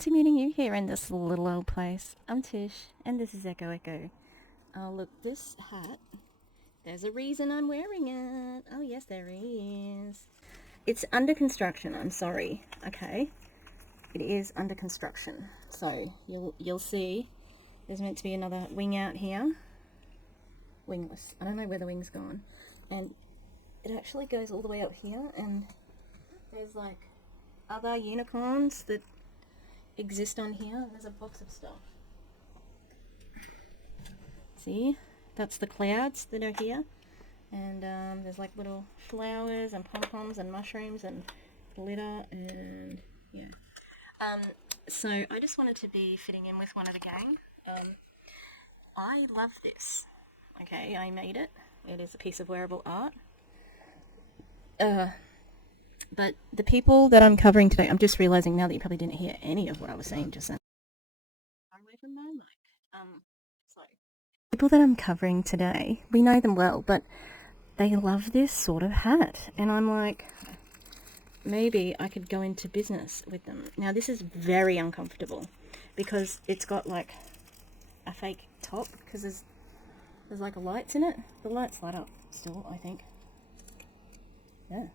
fancy meeting you here in this little old place. I'm Tish, and this is Echo Echo. Oh, look, this hat, there's a reason I'm wearing it. Oh, yes, there is. It's under construction, I'm sorry, okay? It is under construction. So, you'll see there's meant to be another wing out here. Wingless. I don't know where the wing's gone. And it actually goes all the way up here, and there's like other unicorns that exist on here. There's a box of stuff. See? That's the clouds that are here. And there's like little flowers and pom-poms and mushrooms and glitter and yeah. So I just wanted to be fitting in with one of the gang. I love this. Okay, I made it. It is a piece of wearable art. But the people that I'm covering today, I'm just realizing now that you probably didn't hear any of what I was saying just then. Far away from my mic. Sorry. People that I'm covering today, we know them well, but they love this sort of hat. And I'm like, maybe I could go into business with them. Now, this is very uncomfortable because it's got like a fake top because there's like lights in it. The lights light up still, I think. Yeah.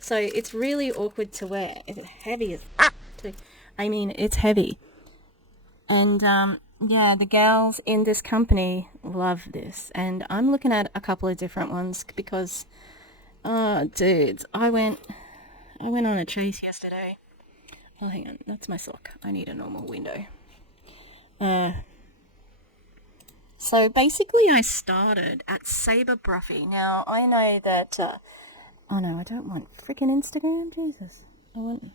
So it's really awkward to wear. It's heavy as I mean, it's heavy. And yeah, the gals in this company love this. And I'm looking at a couple of different ones because dudes, I went on a chase yesterday. Oh, hang on, that's my sock. I need a normal window. So basically I started at Sabre Bruffy. Now, I know that, oh no, I don't want freaking Instagram, Jesus. I want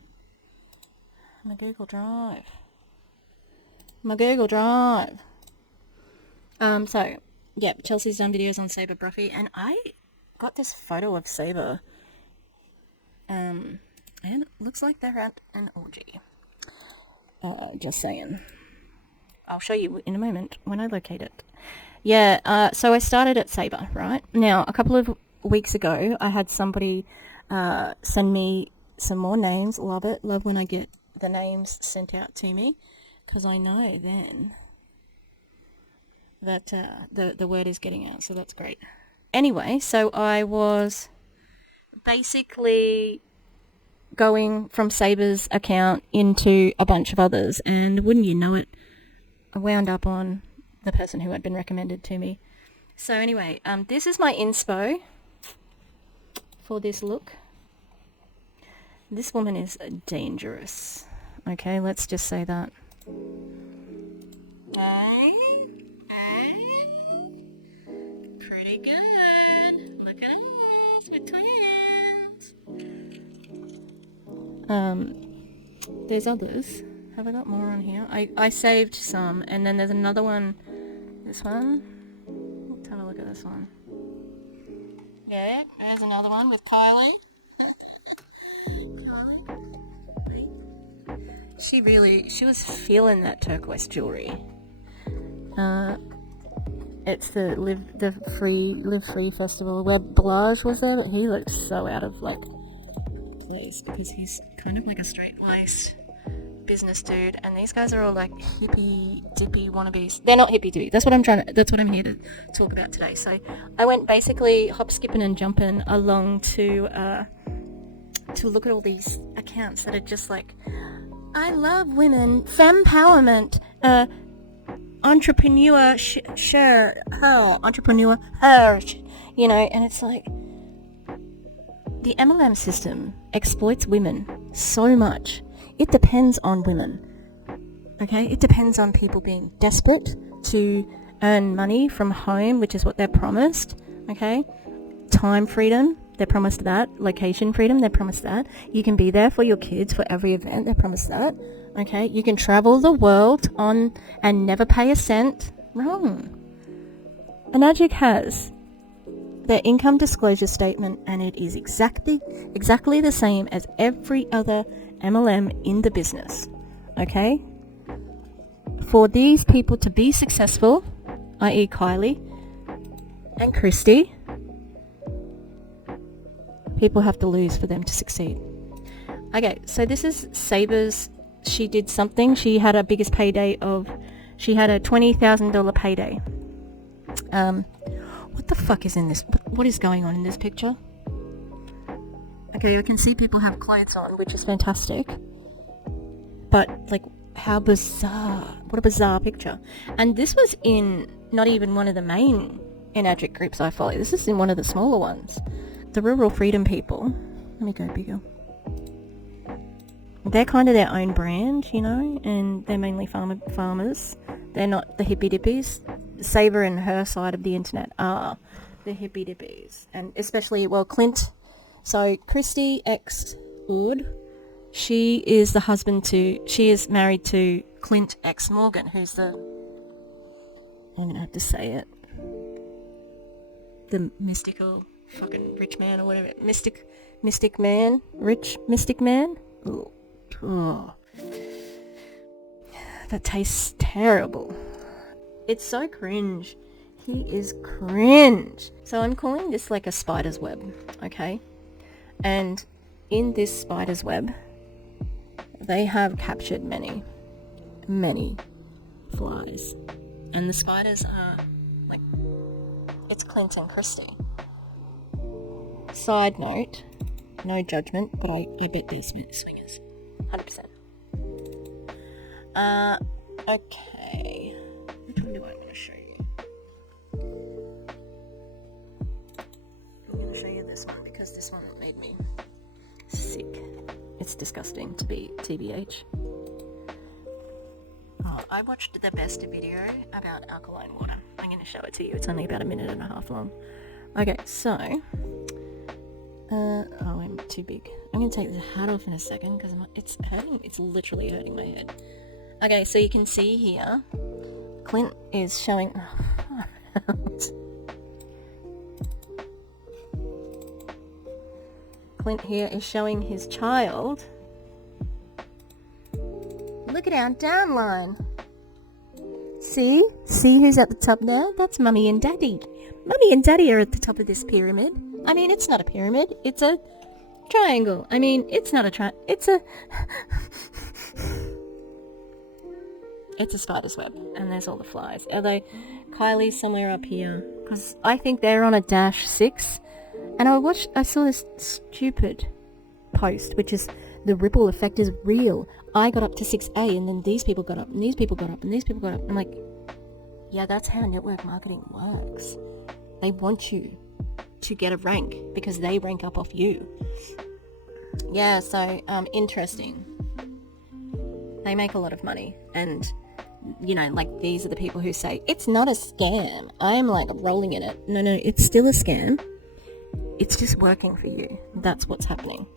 my Google Drive. So, yeah, Chelsea's done videos on Sabre Bruffy, and I got this photo of Sabre, and it looks like they're at an orgy. Just saying. I'll show you in a moment when I locate it. Yeah, so I started at Sabre, right? Now, a couple of weeks ago, I had somebody send me some more names. Love it. Love when I get the names sent out to me, because I know then that the word is getting out, so that's great. Anyway, so I was basically going from Sabre's account into a bunch of others, and wouldn't you know it, I wound up on the person who had been recommended to me. So anyway, this is my inspo for this look. This woman is dangerous. Okay, let's just say that. Pretty good. Look at us, we're twins. There's others. Have I got more on here? I saved some, and then there's another one. This one. Let's have a look at this one. Yeah, there's another one with Kylie. She was feeling that turquoise jewelry. It's the Live Free festival where Blage was there, but he looks so out of like place because he's kind of like a straight-laced business dude, and these guys are all like hippie dippy wannabes. They're not hippie dippy. That's what I'm here to talk about today. So I went basically hop, skipping and jumping along to look at all these accounts that are just like, I love women, fempowerment, entrepreneur, entrepreneur, you know, and it's like the MLM system exploits women so much. It depends on women, okay? It depends on people being desperate to earn money from home, which is what they're promised, okay? Time freedom, they're promised that. Location freedom, they're promised that. You can be there for your kids for every event, they're promised that, okay? You can travel the world on and never pay a cent. Wrong. Enagic has their income disclosure statement, and it is exactly the same as every other MLM in the business, okay? For these people to be successful, i.e. Kylie and Christy, people have to lose for them to succeed. Okay, so this is Saber's. She did something. She had a biggest payday of... She had a $20,000 payday. What the fuck is in this? What is going on in this picture? Okay, you can see people have clothes on, which is fantastic. But, like, how bizarre. What a bizarre picture. And this was in not even one of the main Enagic groups I follow. This is in one of the smaller ones. The Rural Freedom people. Let me go bigger. They're kind of their own brand, you know, and they're mainly farmers. They're not the hippie dippies. Saber and her side of the internet are the hippie dippies. And especially, well, Clint. So, Christy X. Wood, she is married to Clint X. Morgan, who's I'm going to have to say it. The mystical fucking rich man or whatever. Mystic man? Rich mystic man? Ooh. Oh. That tastes terrible. It's so cringe. He is cringe. So I'm calling this like a spider's web, okay? And in this spider's web, they have captured many flies. And the spiders are like, it's Clint and Christy. Side note, no judgment, but I bet they're swingers. 100%. Okay. Which one do I want to show you? I'm going to show you this one because this one made me sick. It's disgusting to be TBH. Oh, I watched the best video about alkaline water. I'm going to show it to you. It's only about 1.5 minutes long. Okay, so... I'm too big. I'm going to take the hat off in a second because it's hurting. It's literally hurting my head. Okay, so you can see here, Clint is showing... Clint here is showing his child. Look at our downline. See who's at the top now? That's Mummy and Daddy. Mummy and Daddy are at the top of this pyramid. I mean, it's not a pyramid. It's a triangle. I mean, it's not a triangle. It's a spider's web. And there's all the flies. Although, Kylie's somewhere up here. Because I think they're on a -6. And I saw this stupid post, which is, the ripple effect is real. I got up to 6A, and then these people got up, and these people got up, and these people got up. I'm like, yeah, that's how network marketing works. They want you to get a rank because they rank up off you. Yeah, so interesting. They make a lot of money, and you know, like, these are the people who say it's not a scam. I'm like rolling in it. No, it's still a scam. It's just working for you. That's what's happening.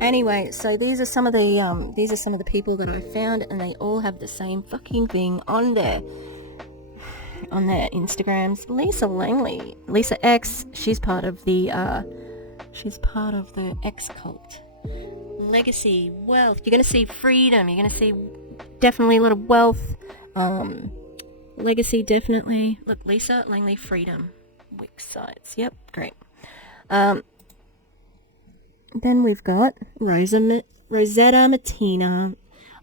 Anyway, so these are some of the people that I found, and they all have the same fucking thing on their Instagrams. Lisa Langley, Lisa X, she's part of the X cult. Legacy, wealth. You're gonna see freedom. You're gonna see definitely a lot of wealth. Legacy, definitely. Look, Lisa Langley, freedom. Wix sites. Yep, great. Then we've got Rosetta Martina,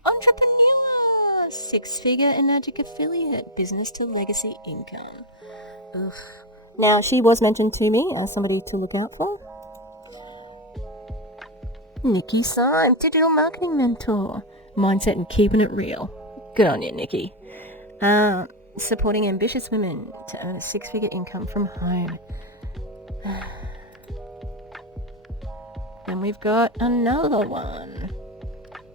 entrepreneur, 6-figure Enagic affiliate, business to legacy income. Ugh. Now, she was mentioned to me as somebody to look out for. Nikki Syme, digital marketing mentor, mindset and keeping it real. Good on you, Nikki. Supporting ambitious women to earn a 6-figure income from home. Then we've got another one.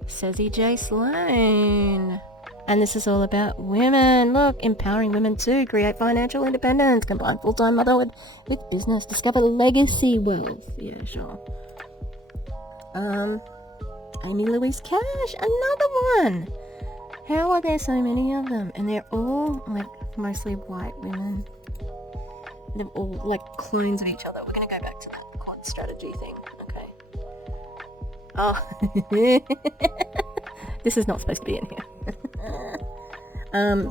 Cezzy J. Sloan. And this is all about women. Look, empowering women to create financial independence, combine full-time motherhood with business, discover legacy wealth. Yeah, sure. Amy Louise Cash, another one. How are there so many of them? And they're all, like, mostly white women. They're all, like, clones of each other. We're going to go back to that quad strategy thing. Okay. Oh. This is not supposed to be in here.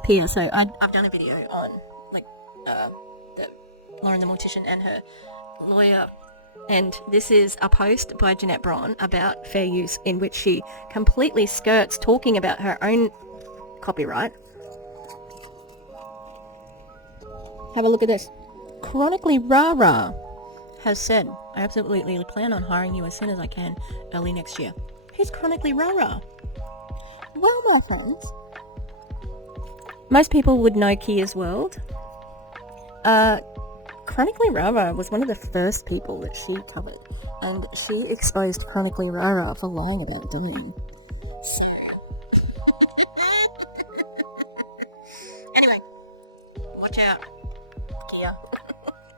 Pia, so I've done a video on, like, the Lauren the Mortician and her lawyer And this is a post by Jeanette Braun about fair use, in which she completely skirts talking about her own copyright. Have a look at this. Chronically Rara has said, I absolutely plan on hiring you as soon as I can early next year. Who's Chronically Rara? Well, my friends, most people would know Kia's World. Chronically Rara was one of the first people that she covered, and she exposed Chronically Rara for lying about dying. Anyway, watch out, Kia.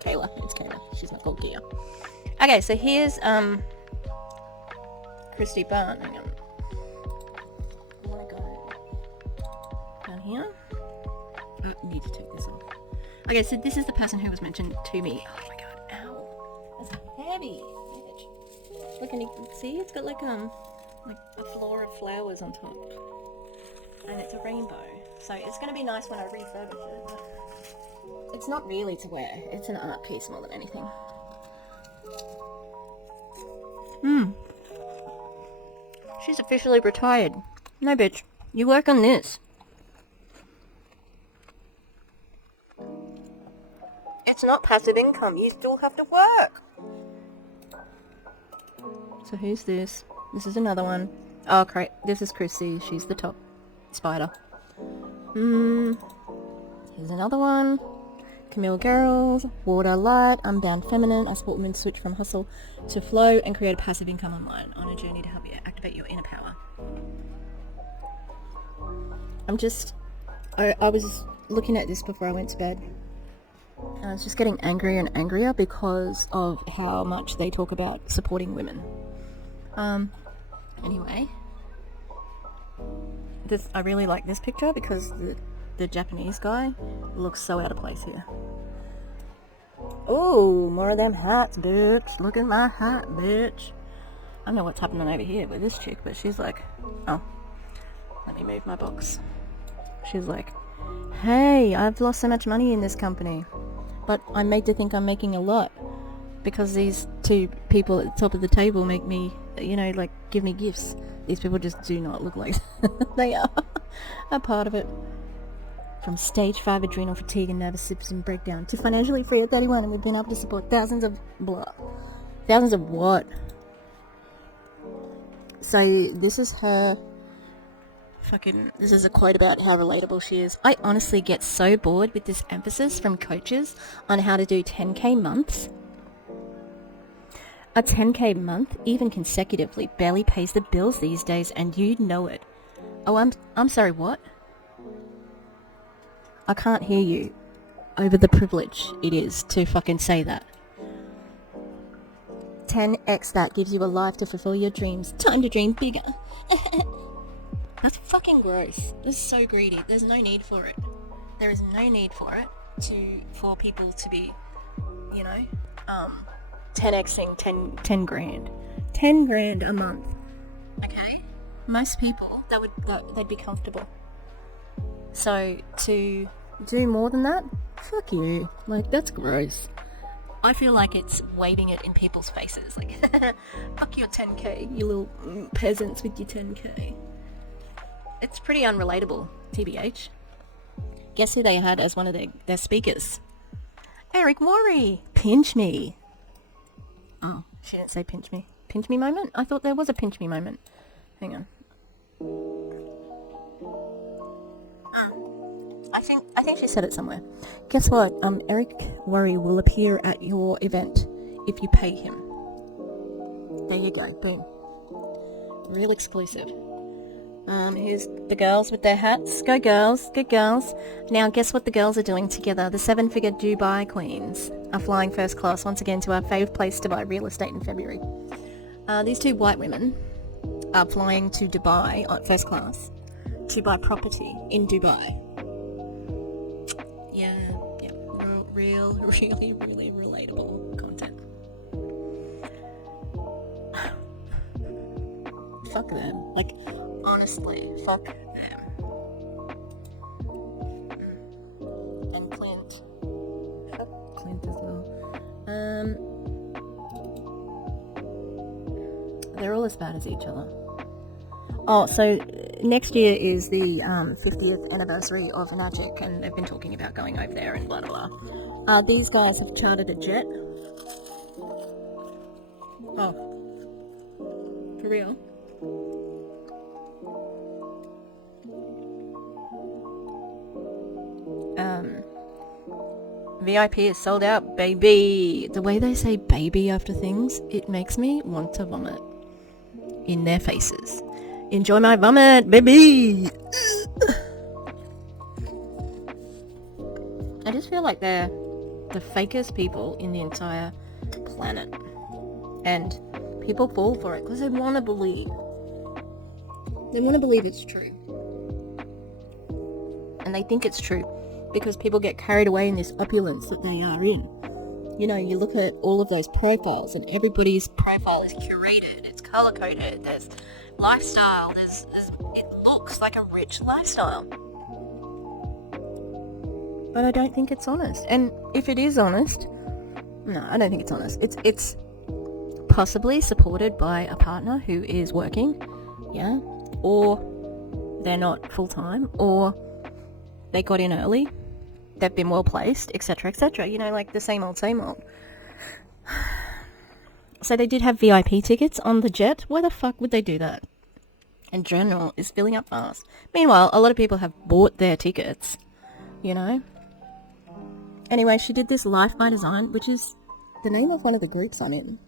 Kayla, it's Kayla. She's not called Kia. Okay, so here's Christy Barn. Hang on. I want to go down here. I need to take this off. Okay, so this is the person who was mentioned to me. Oh my god, ow. That's heavy. Look, and you can see it's got like a floor of flowers on top. And it's a rainbow. So it's going to be nice when I refurbish it, but it's not really to wear. It's an art piece more than anything. She's officially retired. No, bitch. You work on this. It's not passive income. You still have to work. So who's this? This is another one. Oh, great. This is Chrissy. She's the top spider. Here's another one. Camille Girls. Water Light. Unbound Feminine. I support women switch from hustle to flow and create a passive income online on a journey to help you activate your inner power. I was looking at this before I went to bed. I was just getting angrier and angrier because of how much they talk about supporting women. Anyway, I really like this picture because the Japanese guy looks so out of place here. Oh, more of them hats, bitch. Look at my hat, bitch. I don't know what's happening over here with this chick, but she's like, oh, let me move my box. She's like, hey, I've lost so much money in this company, but I'm made to think I'm making a lot because these two people at the top of the table make me, give me gifts. These people just do not look like they are a part of it. From stage 5 adrenal fatigue and nervous system breakdown to financially free at 31, and we've been able to support thousands of what? So this is her this is a quote about how relatable she is. I honestly get so bored with this emphasis from coaches on how to do 10k months. A 10k month, even consecutively, barely pays the bills these days, and you know it. Oh, I'm sorry, what? I can't hear you over the privilege it is to fucking say that. 10x that gives you a life to fulfill your dreams. Time to dream bigger. That's fucking gross. This is so greedy. There's no need for it. There is no need for it for people to be, 10xing 10 grand. 10 grand a month. Okay? Most people, they'd be comfortable. So to do more than that, fuck you. Like, that's gross. I feel like it's waving it in people's faces. Like, fuck your 10k, you little peasants with your 10k. It's pretty unrelatable, TBH. Guess who they had as one of their speakers? Eric Worre. Pinch me. Oh, she didn't say pinch me. Pinch me moment? I thought there was a pinch me moment. Hang on. I think she said it somewhere. Guess what? Eric Worre will appear at your event if you pay him. There you go. Boom. Real exclusive. Here's the girls with their hats. Go girls, good girls. Now guess what the girls are doing together? The 7-figure Dubai queens are flying first class once again to our fave place to buy real estate in February. These two white women are flying to Dubai on first class to buy property in Dubai. Yeah, really relatable content. Fuck them. Like, honestly, fuck them. And Clint. Fuck Clint as well. all as bad as each other. Oh, so next year is the 50th anniversary of Enagic, and they've been talking about going over there and blah blah blah. These guys have chartered a jet. Oh, for real? VIP is sold out, baby. The way they say baby after things, it makes me want to vomit in their faces. Enjoy my vomit, baby. I just feel like they're the fakest people in the entire planet, and people fall for it because they want to believe. They want to believe it's true, and they think it's true because people get carried away in this opulence that they are in. You know, you look at all of those profiles, and everybody's profile is curated, it's color coded, there's lifestyle, there's it looks like a rich lifestyle. But I don't think it's honest. And if it is honest, no, I don't think it's honest. It's possibly supported by a partner who is working, yeah, or they're not full time, or they got in early, they've been well placed, etc., etc. You know, like the same old, same old. So they did have VIP tickets on the jet. Why the fuck would they do that? And General is filling up fast. Meanwhile, a lot of people have bought their tickets, you know. Anyway, she did this Life by Design, which is the name of one of the groups I'm in.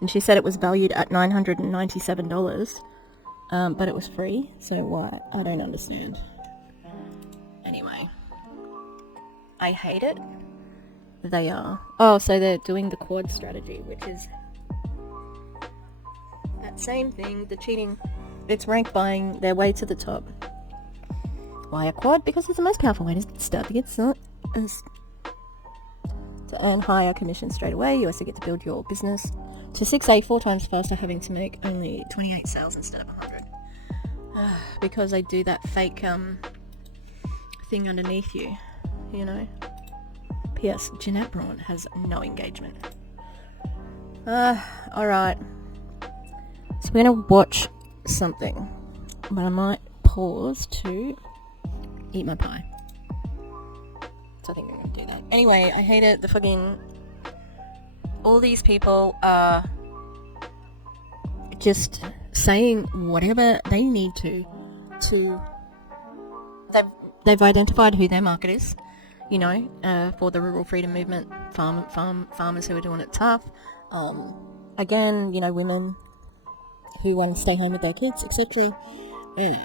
And she said it was valued at $997, but it was free. So why? I don't understand. Anyway, I hate it. They are. Oh, so they're doing the quad strategy, which is that same thing, the cheating. It's rank buying their way to the top. Why a quad? Because it's the most powerful way to start to get to earn higher commission straight away. You also get to build your business to 6A 4 times faster, having to make only 28 sales instead of 100. Because they do that fake thing underneath you, you know. P.S. Jeanette Braun has no engagement. Alright. So we're going to watch something, but I might pause to eat my pie. So I think we're going to do that. Anyway, I hate it. The fucking... all these people are just saying whatever they need to they've identified who their market is, you know, for the rural freedom movement, farmers who are doing it tough, again, you know, women who want to stay home with their kids, etc., and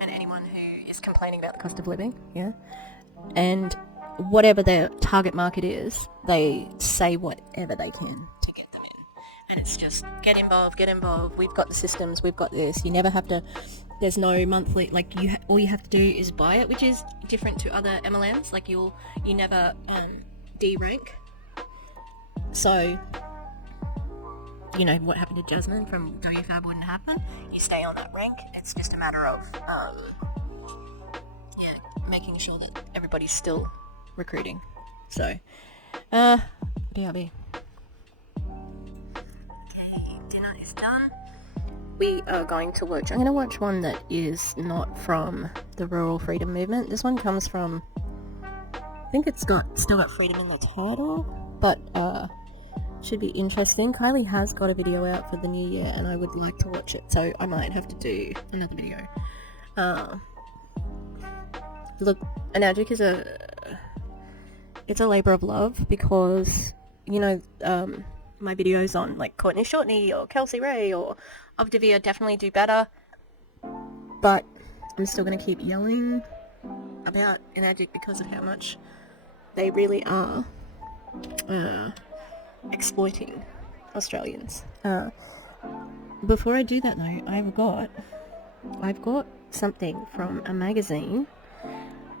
anyone who is complaining about the cost of living, yeah, and whatever their target market is, they say whatever they can to get them in. And it's just, get involved, we've got the systems, we've got this, you never have to, there's no monthly, like, all you have to do is buy it, which is different to other MLMs, like, you never de-rank. So, you know, what happened to Jasmine from WFAB wouldn't happen, you stay on that rank, it's just a matter of, making sure that everybody's still recruiting. So, BRB. Okay, dinner is done. We are going to watch, I'm going to watch one that is not from the Rural Freedom Movement. This one comes from, I think it's still got freedom in the title, but should be interesting. Kylie has got a video out for the new year and I would like to watch it, so I might have to do another video. Look, Enagic is it's a labour of love because, you know, my videos on like Courtney Shortney or Kelsey Ray or Obdivia definitely do better, but I'm still going to keep yelling about Enagic because of how much they really are exploiting Australians. Before I do that though, I've got something from a magazine.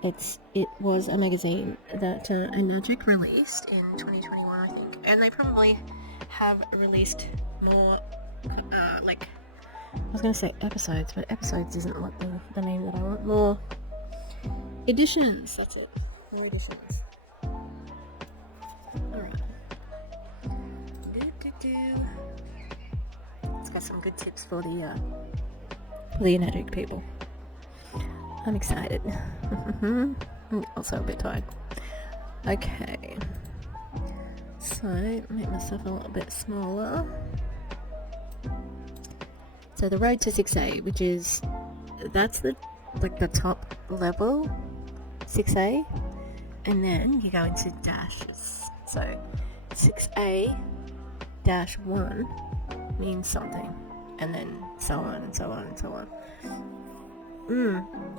It was a magazine that Enagic released in 2021, I think, and they probably have released more, like, I was going to say episodes, but episodes isn't what the name that I want. More editions, that's it, more editions. Alright. got some good tips for the Enagic people. I'm excited. I'm also a bit tired. Okay. So, make myself a little bit smaller. So the road to 6A, which is, that's the top level, 6A, and then you go into dashes. So 6A dash 1 means something, and then so on and so on and so on.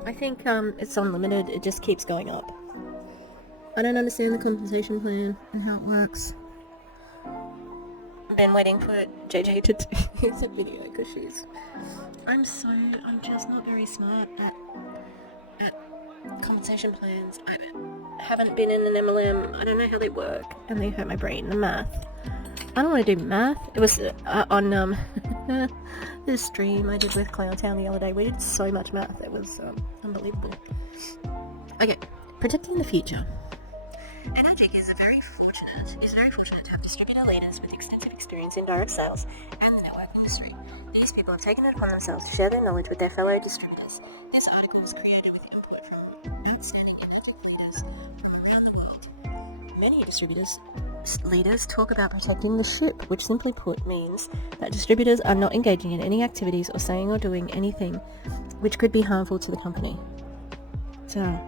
I think it's unlimited. It just keeps going up. I don't understand the compensation plan and how it works. I've been waiting for JJ to do a video because I'm just not very smart at compensation plans. I haven't been in an MLM. I don't know how they work, and they hurt my brain. The math. I don't want to do math. It was on this stream I did with Clowntown the other day. We did so much math. It was unbelievable. Okay, protecting the future. Enagic is very fortunate to have distributor leaders with extensive experience in direct sales and the network industry. These people have taken it upon themselves to share their knowledge with their fellow distributors. This article was created with input from outstanding Enagic leaders from around the world. Many distributors leaders talk about protecting the ship, which simply put means that distributors are not engaging in any activities or saying or doing anything which could be harmful to the company. So,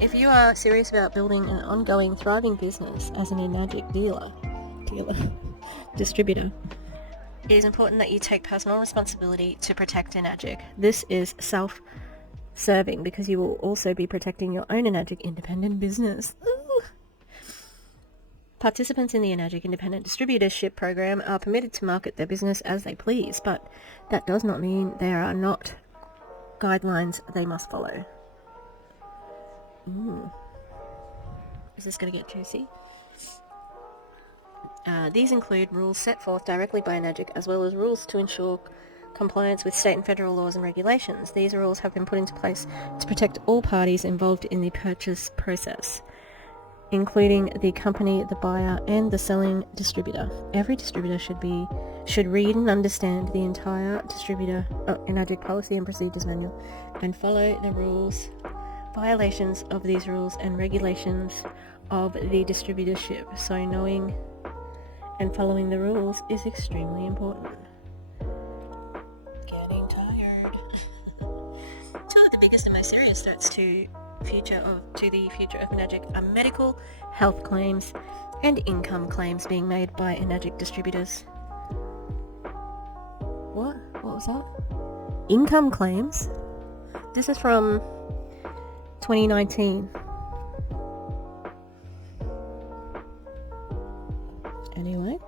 if you are serious about building an ongoing, thriving business as an Enagic distributor, it is important that you take personal responsibility to protect Enagic. This is self-serving because you will also be protecting your own Enagic independent business. Ooh. Participants in the Enagic Independent Distributorship Program are permitted to market their business as they please, but that does not mean there are not guidelines they must follow. Ooh. Is this going to get juicy? These include rules set forth directly by Enagic, as well as rules to ensure compliance with state and federal laws and regulations. These rules have been put into place to protect all parties involved in the purchase process, including the company, the buyer, and the selling distributor. Every distributor should read and understand the entire distributor Enagic policy and procedures manual and follow the rules. Violations of these rules and regulations of the distributorship. So knowing and following the rules is extremely important. Getting tired. Two of the biggest and most serious threats to the future of Enagic are medical, health claims, and income claims being made by Enagic distributors. What? What was that? Income claims? This is from 2019. Anyway,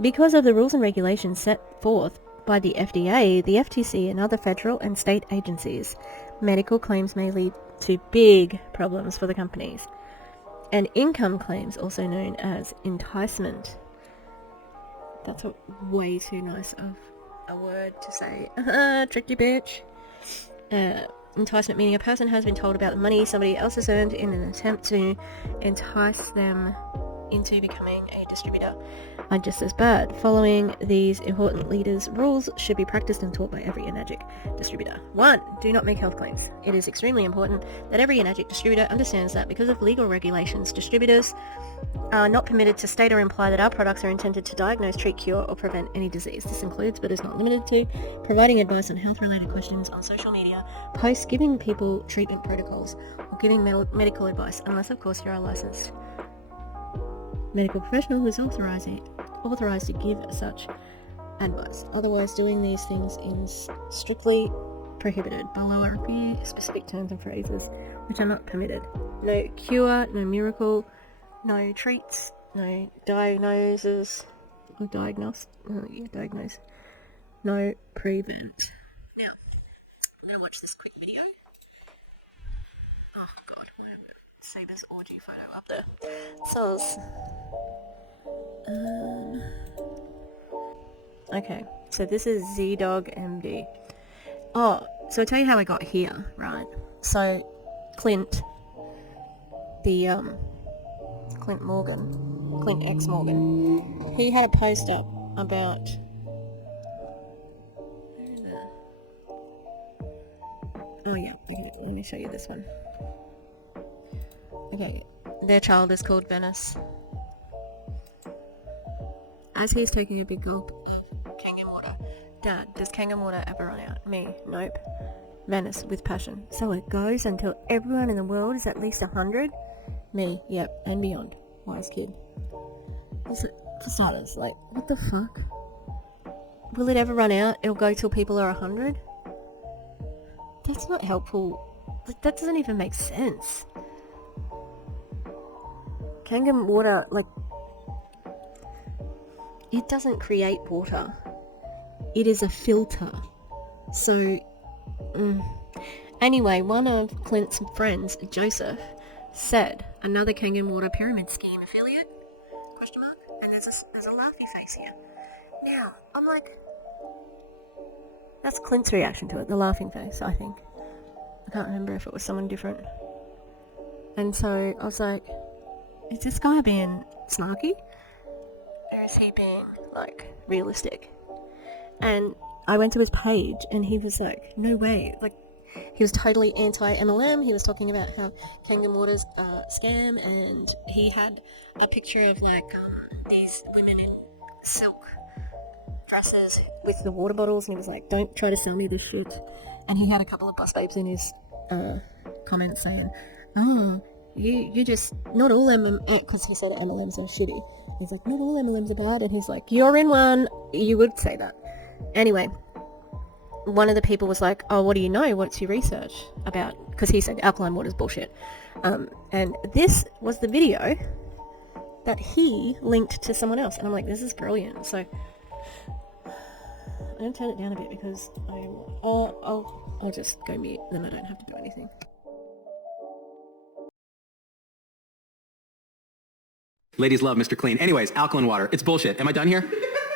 because of the rules and regulations set forth by the FDA, the FTC, and other federal and state agencies, medical claims may lead to big problems for the companies. And income claims, also known as enticement. That's way too nice of a word to say. Tricked you, bitch. Enticement meaning a person has been told about the money somebody else has earned in an attempt to entice them into becoming a distributor are just as bad. Following these important leaders' rules should be practiced and taught by every Enagic distributor. 1. Do not make health claims. It is extremely important that every Enagic distributor understands that because of legal regulations, distributors are not permitted to state or imply that our products are intended to diagnose, treat, cure, or prevent any disease. This includes, but is not limited to, providing advice on health-related questions on social media, posts giving people treatment protocols, or giving medical advice, unless, of course, you're a licensed medical professional who is authorized to give such advice. Otherwise, doing these things is strictly prohibited below are a few specific terms and phrases which are not permitted. No cure, no miracle, no treats, no diagnose, no prevent. Now, I'm going to watch this quick video. Oh god, why have Saber's orgy photo up there? So, okay, so this is ZDogMD. Oh, so I'll tell you how I got here, right? So, Clint X Morgan, he had a post up about... Where is it? Oh yeah, okay, let me show you this one. Okay, their child is called Venice. As he's taking a big gulp of Kangen water, Dad, does Kangen water ever run out? Me, nope. Venice, with passion. So it goes until everyone in the world is at least 100? Me, yep, and beyond. Wise kid. For starters, like, what the fuck? Will it ever run out? It'll go till people are 100? That's not helpful. Like, that doesn't even make sense. Kangen water, like, it doesn't create water. It is a filter. So, Anyway, one of Clint's friends, Joseph, said, another Kangen water pyramid scheme affiliate? Question mark? And there's a laughy face here. Now, I'm like, that's Clint's reaction to it, the laughing face, I think. I can't remember if it was someone different. And so I was like, is this guy being snarky? Or is he being, like, realistic? And I went to his page and he was like, no way. Like, he was totally anti-MLM. He was talking about how Kangen water's a scam, and he had a picture of, like, these women in silk dresses with the water bottles, and he was like, don't try to sell me this shit. And he had a couple of bus babes in his comments saying, oh, you just, not all MLMs, because he said MLMs are shitty. He's like, not all MLMs are bad, and he's like, you're in one. You would say that. Anyway, one of the people was like, oh, what do you know? What's your research about? Because he said alkaline water is bullshit. And this was the video that he linked to someone else. And I'm like, this is brilliant. So I'm going to turn it down a bit because I'll just go mute. Then I don't have to do anything. Ladies love Mr. Clean. Anyways, alkaline water. It's bullshit. Am I done here?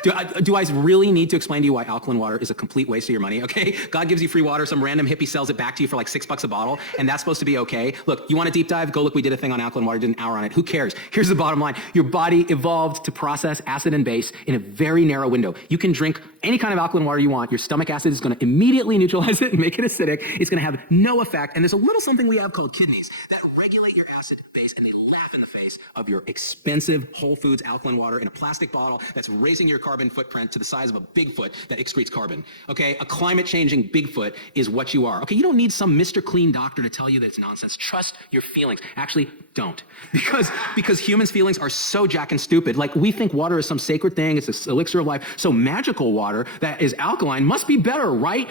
Do I really need to explain to you why alkaline water is a complete waste of your money, okay? God gives you free water, some random hippie sells it back to you for like $6 a bottle, and that's supposed to be okay? Look, you want a deep dive? Go look, we did a thing on alkaline water, did an hour on it. Who cares? Here's the bottom line. Your body evolved to process acid and base in a very narrow window. You can drink any kind of alkaline water you want. Your stomach acid is going to immediately neutralize it and make it acidic. It's going to have no effect, and there's a little something we have called kidneys that regulate your acid base, and they laugh in the face of your expensive Whole Foods alkaline water in a plastic bottle that's raising your carbon footprint to the size of a Bigfoot that excretes carbon, okay? A climate-changing Bigfoot is what you are, okay? You don't need some Mr. Clean doctor to tell you that it's nonsense. Trust your feelings. Actually, don't. Because humans' feelings are so jack and stupid. Like, we think water is some sacred thing, it's an elixir of life, so magical water that is alkaline must be better, right?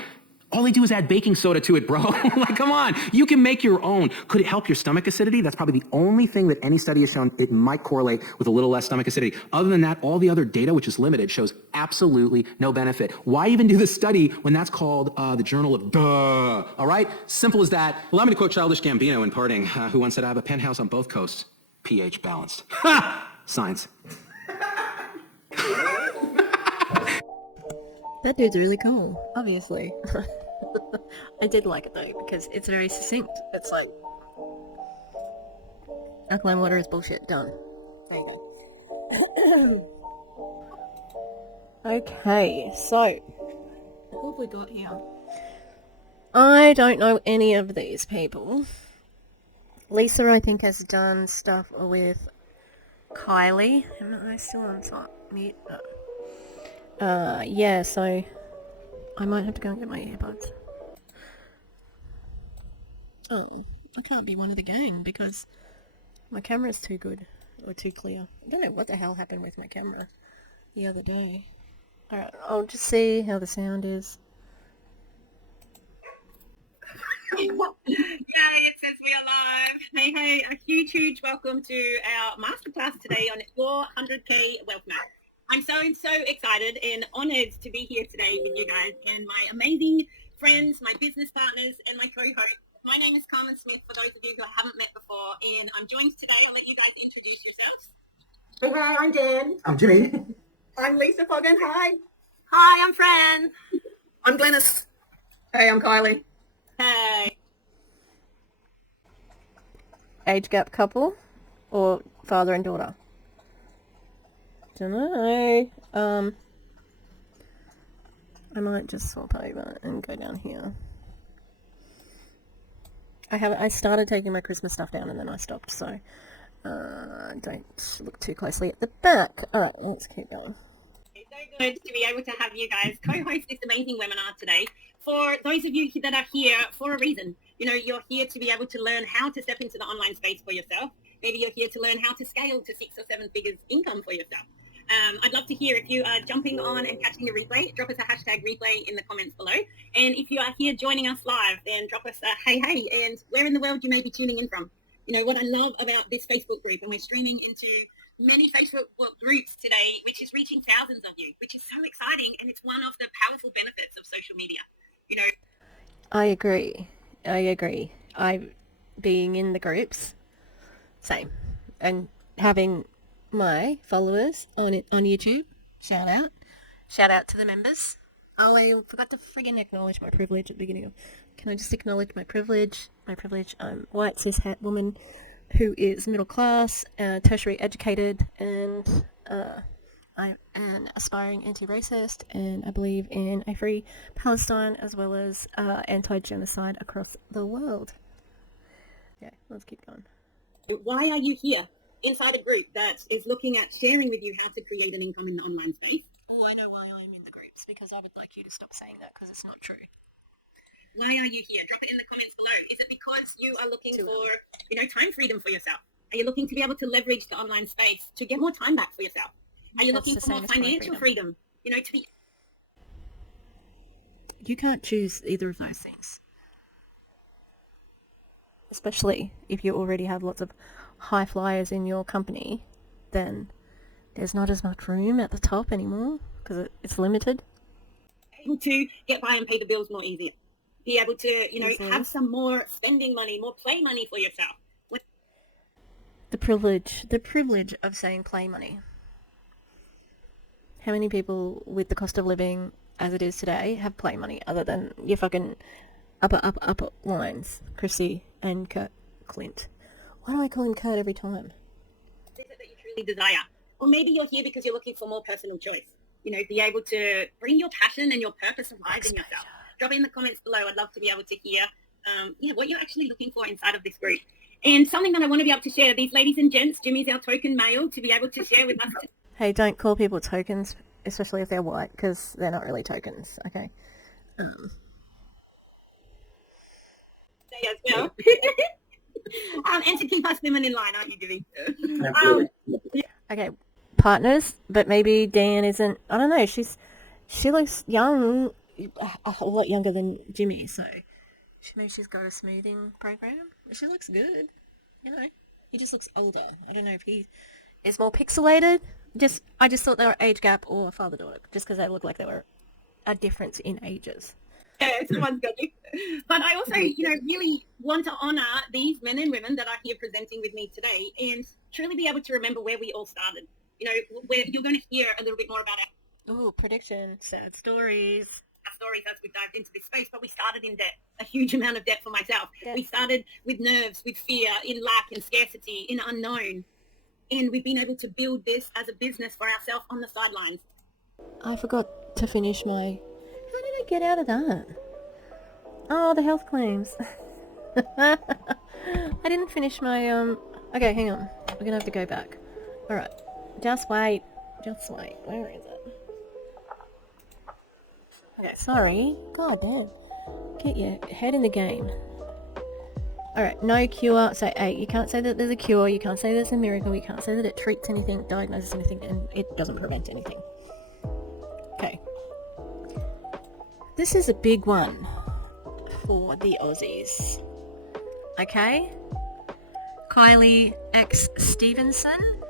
All they do is add baking soda to it, bro. Like, come on. You can make your own. Could it help your stomach acidity? That's probably the only thing that any study has shown it might correlate with a little less stomach acidity. Other than that, all the other data, which is limited, shows absolutely no benefit. Why even do this study when that's called the Journal of Duh? All right? Simple as that. Allow me to quote Childish Gambino in parting, who once said, I have a penthouse on both coasts, pH balanced. Ha! Science. That dude's really cool, obviously. I did like it though, because it's very succinct. It's like, alkaline water is bullshit, done. There you go. Okay, so, what have we got here? I don't know any of these people. Lisa, I think, has done stuff with Kylie. Am I still on mute? Yeah, so I might have to go and get my earbuds. Oh, I can't be one of the gang because my camera's too good or too clear. I don't know what the hell happened with my camera the other day. Alright, I'll just see how the sound is. Yay, it says we are live. Hey, a huge welcome to our masterclass today on 400k wealth map. I'm so excited and honored to be here today with you guys and my amazing friends, my business partners, and my co-host. My name is Carmen Smith, for those of you who I haven't met before, and I'm joined today. I'll let you guys introduce yourselves. Hey, I'm Dan. I'm Jimmy. I'm Lisa Foggan. Hi. Hi, I'm Fran. I'm Glennis. Hey, I'm Kylie. Hey. Age gap couple or father and daughter? Don't know. I might just swap over and go down here. I started taking my Christmas stuff down and then I stopped, so don't look too closely at the back. Alright, let's keep going. It's so good to be able to have you guys co-host this amazing webinar today. For those of you that are here for a reason, you're here to be able to learn how to step into the online space for yourself. Maybe you're here to learn how to scale to 6 or 7 figures income for yourself. I'd love to hear if you are jumping on and catching the replay, drop us a hashtag replay in the comments below. And if you are here joining us live, then drop us a hey, and where in the world you may be tuning in from. What I love about this Facebook group, and we're streaming into many Facebook groups today, which is reaching thousands of you, which is so exciting. And it's one of the powerful benefits of social media. I agree. Being in the groups, same. And having my followers on YouTube, shout out to the members. Oh, I forgot to friggin' acknowledge my privilege at the beginning. Can I just acknowledge my privilege? I'm white cis-het woman who is middle class, tertiary educated, and I'm an aspiring anti-racist, and I believe in a free Palestine as well as anti-genocide across the world. Yeah, let's keep going. Why are you here inside a group that is looking at sharing with you how to create an income in the online space? Oh, I know why I'm in the groups, because I would like you to stop saying that, because it's not true. Why are you here? Drop it in the comments below. Is it because you are looking for, time freedom for yourself? Are you looking to be able to leverage the online space to get more time back for yourself? Are you looking for more financial freedom? To be... You can't choose either of those things. Especially if you already have lots of high flyers in your company, then there's not as much room at the top anymore because it's limited. Able to get by and pay the bills more easier. Be able to, have some more spending money, more play money for yourself. The privilege of saying play money. How many people with the cost of living as it is today have play money other than your fucking upper lines, Chrissy and Clint? Why do I call him Kurt every time? Is it that you truly desire? Or maybe you're here because you're looking for more personal choice. Be able to bring your passion and your purpose alive in yourself. Drop it in the comments below. I'd love to be able to hear what you're actually looking for inside of this group. And something that I want to be able to share, these ladies and gents, Jimmy's our token male to be able to share with us. Hey, don't call people tokens, especially if they're white, because they're not really tokens, okay? As well. And to keep us women in line, aren't you, Jimmy? Okay, partners, but maybe Dan isn't, I don't know, she looks young, a whole lot younger than Jimmy, so maybe she's got a smoothing program. She looks good, he just looks older. I don't know if he is more pixelated. I just thought they were age gap or father-daughter, just because they look like they were a difference in ages. Yeah, someone's got you. But I also, really want to honour these men and women that are here presenting with me today and truly be able to remember where we all started. Where you're going to hear a little bit more about prediction, sad stories. Our stories as we dived into this space, but we started in debt, a huge amount of debt for myself. Yeah. We started with nerves, with fear, in lack and scarcity, in unknown. And we've been able to build this as a business for ourselves on the sidelines. I forgot to finish my... How did I get out of that? Oh, the health claims. I didn't finish my, Okay, hang on. We're gonna have to go back. Alright. Just wait. Where is it? Okay, sorry. God damn. Get your head in the game. Alright, no cure. So, A, you can't say that there's a cure, you can't say there's a miracle, you can't say that it treats anything, diagnoses anything, and it doesn't prevent anything. Okay. This is a big one for the Aussies. Okay? Kylie X Stevenson.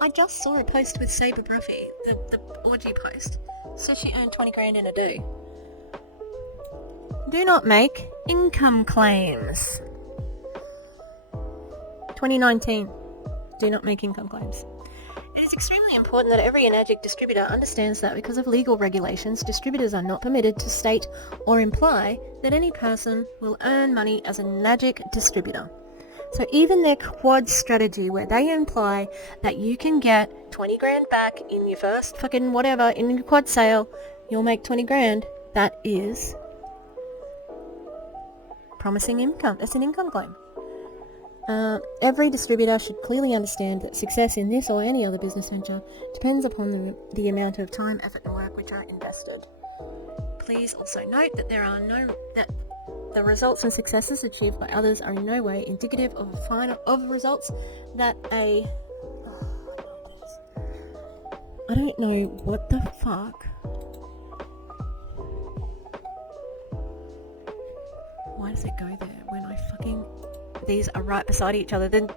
I just saw a post with Sabre Bruffy, the orgy post. Said she earned 20 grand in a day. Do not make income claims. 2019. Do not make income claims. It is extremely important that every Enagic distributor understands that because of legal regulations, distributors are not permitted to state or imply that any person will earn money as an Enagic distributor. So even their quad strategy, where they imply that you can get 20 grand back in your first fucking whatever, in your quad sale, you'll make 20 grand, that is promising income. It's an income claim. Every distributor should clearly understand that success in this or any other business venture depends upon the amount of time, effort, and work which are invested. Please also note that that the results and successes achieved by others are in no way indicative of results that I don't know what the fuck. Why does it go there when I fucking... These are right beside each other. Then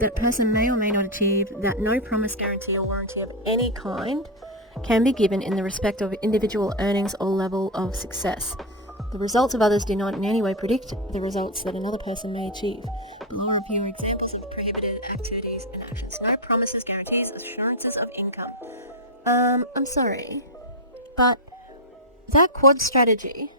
that person may or may not achieve, that no promise, guarantee, or warranty of any kind can be given in the respect of individual earnings or level of success. The results of others do not in any way predict the results that another person may achieve. Below are a few examples of prohibited activities and actions. No promises, guarantees, assurances of income. I'm sorry, but that quad strategy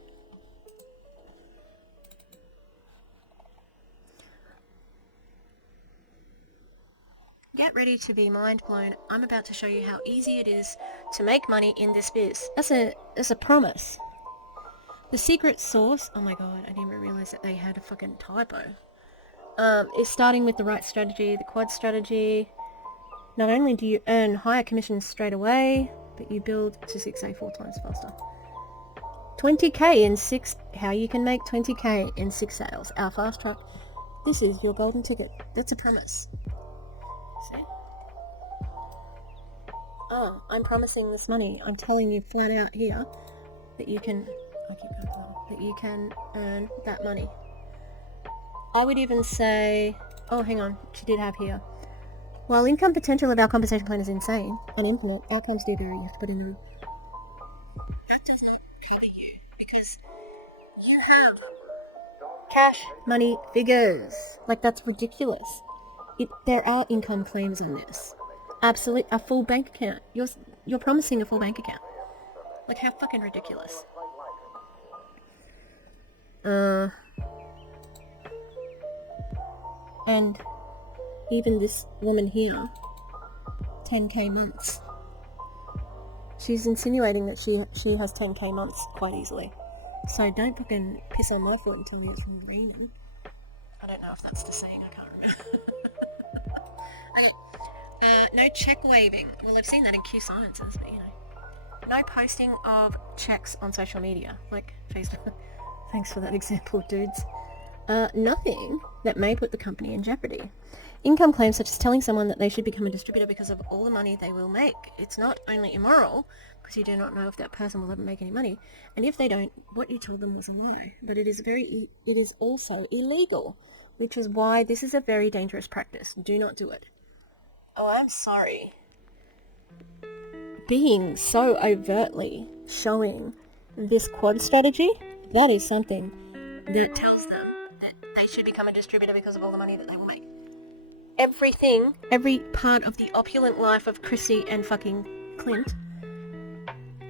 get ready to be mind blown. I'm about to show you how easy it is to make money in this biz. That's a promise. The secret sauce, oh my god, I didn't even realize that they had a fucking typo, is starting with the right strategy, the quad strategy. Not only do you earn higher commissions straight away, but you build to 6A 4 times faster. 20k in 6, how you can make 20k in 6 sales. Our fast track. This is your golden ticket. That's a promise. See? Oh, I'm promising this money. I'm telling you flat out here that you can, that you can earn that money. I would even say, oh hang on, she did have here. While income potential of our compensation plan is insane and infinite, outcomes do vary. You have to put in them. That does not cover you because you have cash money figures. Like, that's ridiculous. There are income claims on this. Absolutely, a full bank account. You're promising a full bank account. Like, how fucking ridiculous. And even this woman here, 10k months. She's insinuating that she has 10k months quite easily. So don't fucking piss on my foot and tell me it's raining. I don't know if that's the saying, I can't remember. Okay. No check waving. Well, I've seen that in Q Sciences, but you know. No posting of checks on social media, like Facebook. Thanks for that example, dudes. Nothing that may put the company in jeopardy. Income claims such as telling someone that they should become a distributor because of all the money they will make. It's not only immoral, because you do not know if that person will ever make any money, and if they don't, what you told them was a lie. But it is also illegal, which is why this is a very dangerous practice. Do not do it. Oh, I'm sorry. Being so overtly showing this quad strategy, that is something that tells them that they should become a distributor because of all the money that they will make. Everything, every part of the opulent life of Chrissy and fucking Clint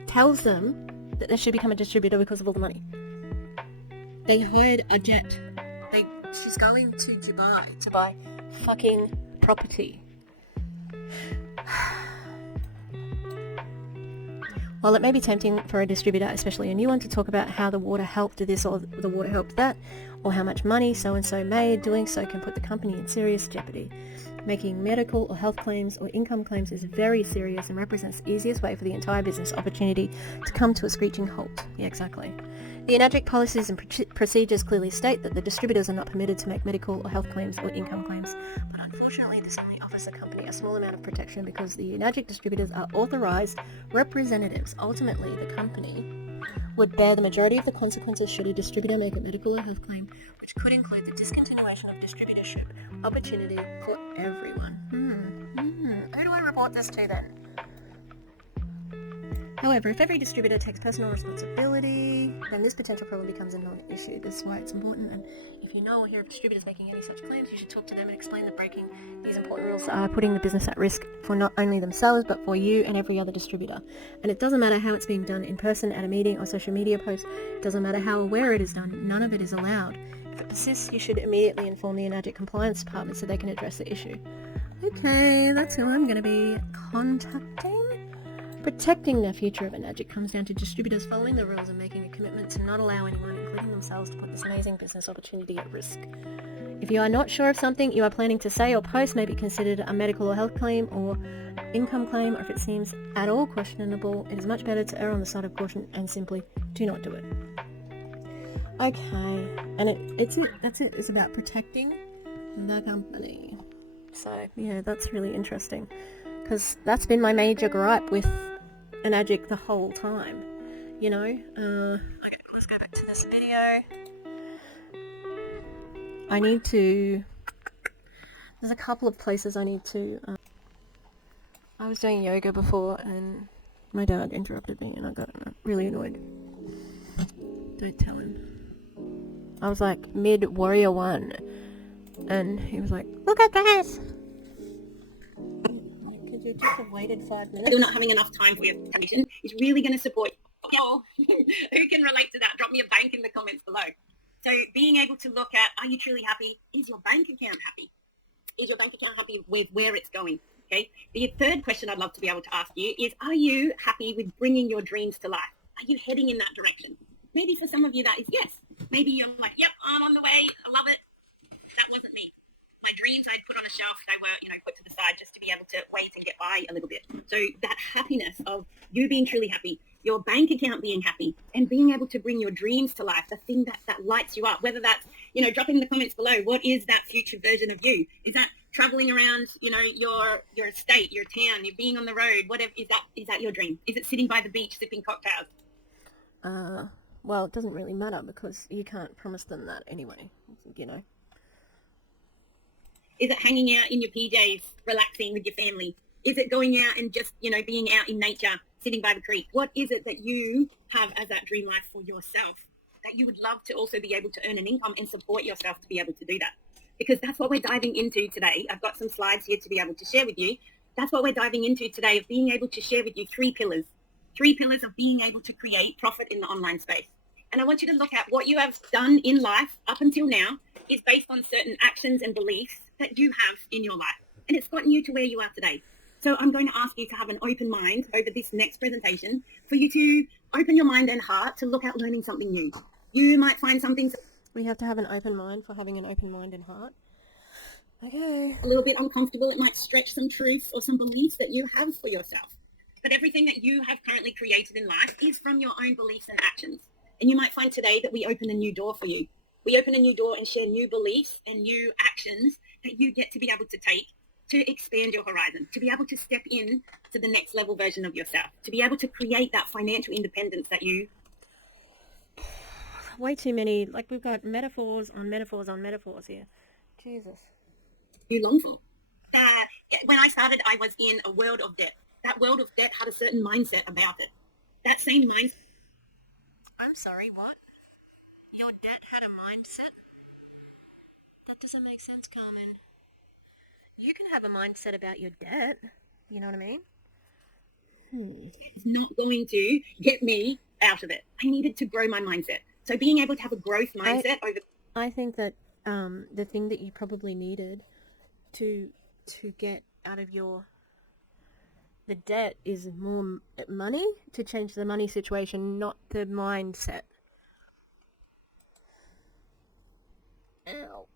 tells them that they should become a distributor because of all the money. They hired a jet. She's going to Dubai to buy fucking property. While it may be tempting for a distributor, especially a new one, to talk about how the water helped this or the water helped that, or how much money so-and-so made, doing so can put the company in serious jeopardy. Making medical or health claims or income claims is very serious and represents the easiest way for the entire business opportunity to come to a screeching halt. Yeah, exactly. The Enagic policies and procedures clearly state that the distributors are not permitted to make medical or health claims or income claims, but unfortunately this only offers the company a small amount of protection because the Enagic distributors are authorized representatives. Ultimately, the company would bear the majority of the consequences should a distributor make a medical or health claim, which could include the discontinuation of distributorship opportunity for everyone. Who do I report this to then? However, if every distributor takes personal responsibility, then this potential problem becomes a non-issue. This is why it's important, and if you know or hear of distributors making any such claims, you should talk to them and explain that breaking these important rules are putting the business at risk for not only themselves, but for you and every other distributor. And it doesn't matter how it's being done in person, at a meeting, or social media post. It doesn't matter how or where it is done. None of it is allowed. If it persists, you should immediately inform the Enagic compliance department so they can address the issue. Okay, that's who I'm going to be contacting. Protecting the future of Enagic comes down to distributors following the rules and making a commitment to not allow anyone, including themselves, to put this amazing business opportunity at risk. If you are not sure of something you are planning to say or post may be considered a medical or health claim or income claim, or if it seems at all questionable, it is much better to err on the side of caution and simply do not do it. Okay, and that's it. It's about protecting the company. So, yeah, that's really interesting, because that's been my major gripe with Enagic the whole time, you know. Okay, let's go back to this video. There's a couple of places I need to, I was doing yoga before and my dad interrupted me and I got really annoyed. Don't tell him. I was like mid-warrior one and he was like, look at this! Could you just have waited 5 minutes? You're not having enough time for your presentation is really going to support you. Who can relate to that? Drop me a bank in the comments below. So being able to look at, are you truly happy? Is your bank account happy? Is your bank account happy with where it's going? Okay. The third question I'd love to be able to ask you is, are you happy with bringing your dreams to life? Are you heading in that direction? Maybe for some of you that is yes. Maybe you're like, yep, I'm on the way. I love it. That wasn't me. My dreams I'd put on a shelf, they were, put to the side just to be able to wait and get by a little bit. So that happiness of you being truly happy, your bank account being happy, and being able to bring your dreams to life, the thing that lights you up, whether that's, drop in the comments below, what is that future version of you? Is that traveling around, your state, your town, you're being on the road, whatever, is that your dream? Is it sitting by the beach sipping cocktails? Well, it doesn't really matter because you can't promise them that anyway, Is it hanging out in your PJs, relaxing with your family? Is it going out and just, being out in nature, sitting by the creek? What is it that you have as that dream life for yourself that you would love to also be able to earn an income and support yourself to be able to do that? Because that's what we're diving into today. I've got some slides here to be able to share with you. That's what we're diving into today, of being able to share with you three pillars of being able to create profit in the online space. And I want you to look at what you have done in life up until now is based on certain actions and beliefs that you have in your life. And it's gotten you to where you are today. So I'm going to ask you to have an open mind over this next presentation, for you to open your mind and heart to look at learning something new. You might find something... We have to have an open mind for having an open mind and heart. Okay. A little bit uncomfortable. It might stretch some truths or some beliefs that you have for yourself. But everything that you have currently created in life is from your own beliefs and actions. And you might find today that we open a new door for you. We open a new door and share new beliefs and new actions that you get to be able to take to expand your horizon, to be able to step in to the next level version of yourself, to be able to create that financial independence that you... Way too many, we've got metaphors on metaphors on metaphors here. Jesus. You long for. When I started, I was in a world of debt. That world of debt had a certain mindset about it. That same mindset... I'm sorry, what? Your debt had a mindset? That doesn't make sense, Carmen. You can have a mindset about your debt. You know what I mean? It's not going to get me out of it. I needed to grow my mindset. So being able to have a growth mindset I think that the thing that you probably needed to get out of the debt is more money, to change the money situation, not the mindset. Ow.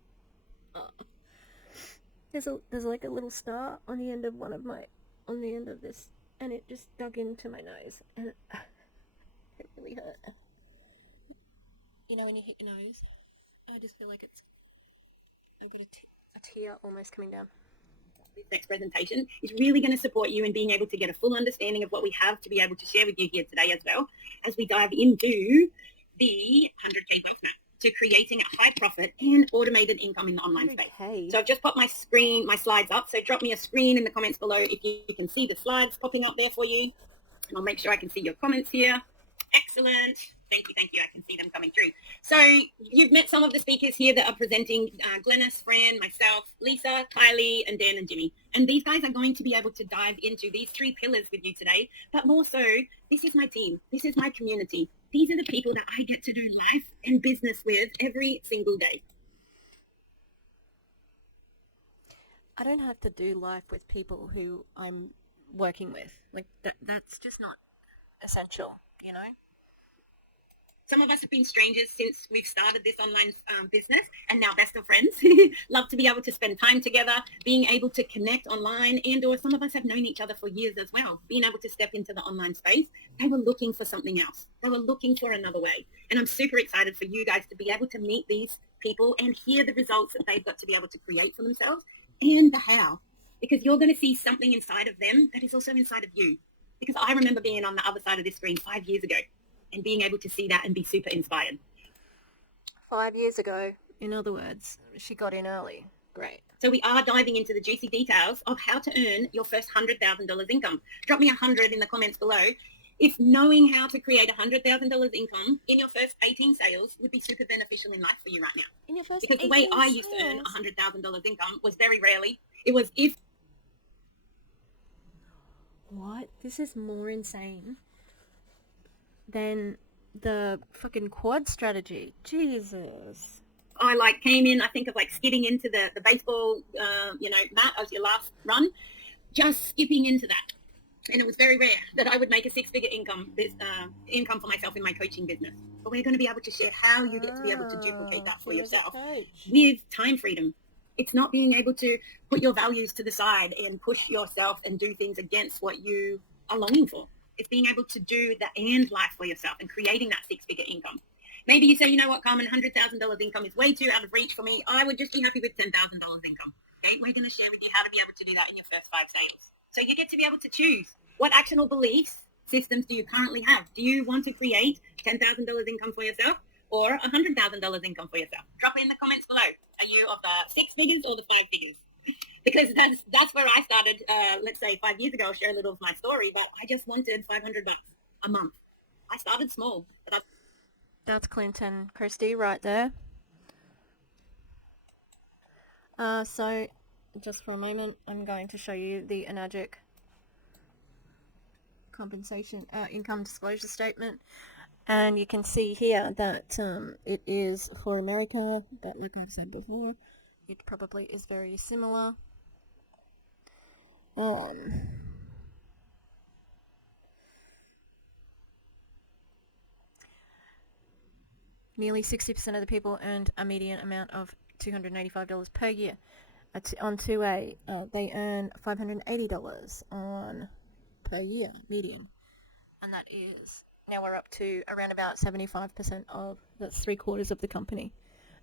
There's like a little star on the end of on the end of this, and it just dug into my nose, and it really hurt. When you hit your nose, I just feel like I've got a tear almost coming down. This next presentation is really going to support you in being able to get a full understanding of what we have to be able to share with you here today, as well as we dive into the 100K wealth map to creating a high profit and automated income in the online space. So I've just popped my slides up. So drop me a screen in the comments below if you can see the slides popping up there for you. And I'll make sure I can see your comments here. Excellent. Thank you. I can see them coming through. So you've met some of the speakers here that are presenting, Glennis, Fran, myself, Lisa, Kylie, and Dan and Jimmy. And these guys are going to be able to dive into these 3 pillars with you today. But more so, this is my team. This is my community. These are the people that I get to do life and business with every single day. I don't have to do life with people who I'm working with. Like, that's just not essential, you know? Some of us have been strangers since we've started this online business, and now best of friends. Love to be able to spend time together, being able to connect online, and or some of us have known each other for years as well. Being able to step into the online space, they were looking for something else. They were looking for another way. And I'm super excited for you guys to be able to meet these people and hear the results that they've got to be able to create for themselves and the how. Because you're going to see something inside of them that is also inside of you. Because I remember being on the other side of this screen 5 years ago and being able to see that and be super inspired. 5 years ago, in other words, she got in early. Great. So we are diving into the juicy details of how to earn your first $100,000 income. Drop me 100 in the comments below if knowing how to create $100,000 income in your first 18 sales would be super beneficial in life for you right now. In your first Because the way I used to earn $100,000 income was very rarely. It was if... What? This is more insane than the fucking quad strategy. Jesus. I came in, I think of skidding into the baseball, mat as your last run, just skipping into that. And it was very rare that I would make a 6-figure income for myself in my coaching business. But we're going to be able to share how you get to be able to duplicate that for yourself with time freedom. It's not being able to put your values to the side and push yourself and do things against what you are longing for. It's being able to do the and life for yourself and creating that 6-figure income. Maybe you say, you know what, Carmen, $100,000 income is way too out of reach for me. I would just be happy with $10,000 income. Okay? We're going to share with you how to be able to do that in your first 5 sales. So you get to be able to choose what actionable beliefs systems do you currently have. Do you want to create $10,000 income for yourself or $100,000 income for yourself? Drop it in the comments below. Are you of the 6 figures or the 5 figures? Because that's where I started, let's say 5 years ago. I'll share a little of my story, but I just wanted $500 a month. I started small. But That's Clinton Christie right there. So, just for a moment, I'm going to show you the Enagic compensation income disclosure statement. And you can see here that it is for America, but like I've said before, it probably is very similar. Nearly 60% of the people earned a median amount of $285 per year. On 2A, they earn $580 per year, median. And that is, now we're up to around about 75% of, that's 3/4 of the company,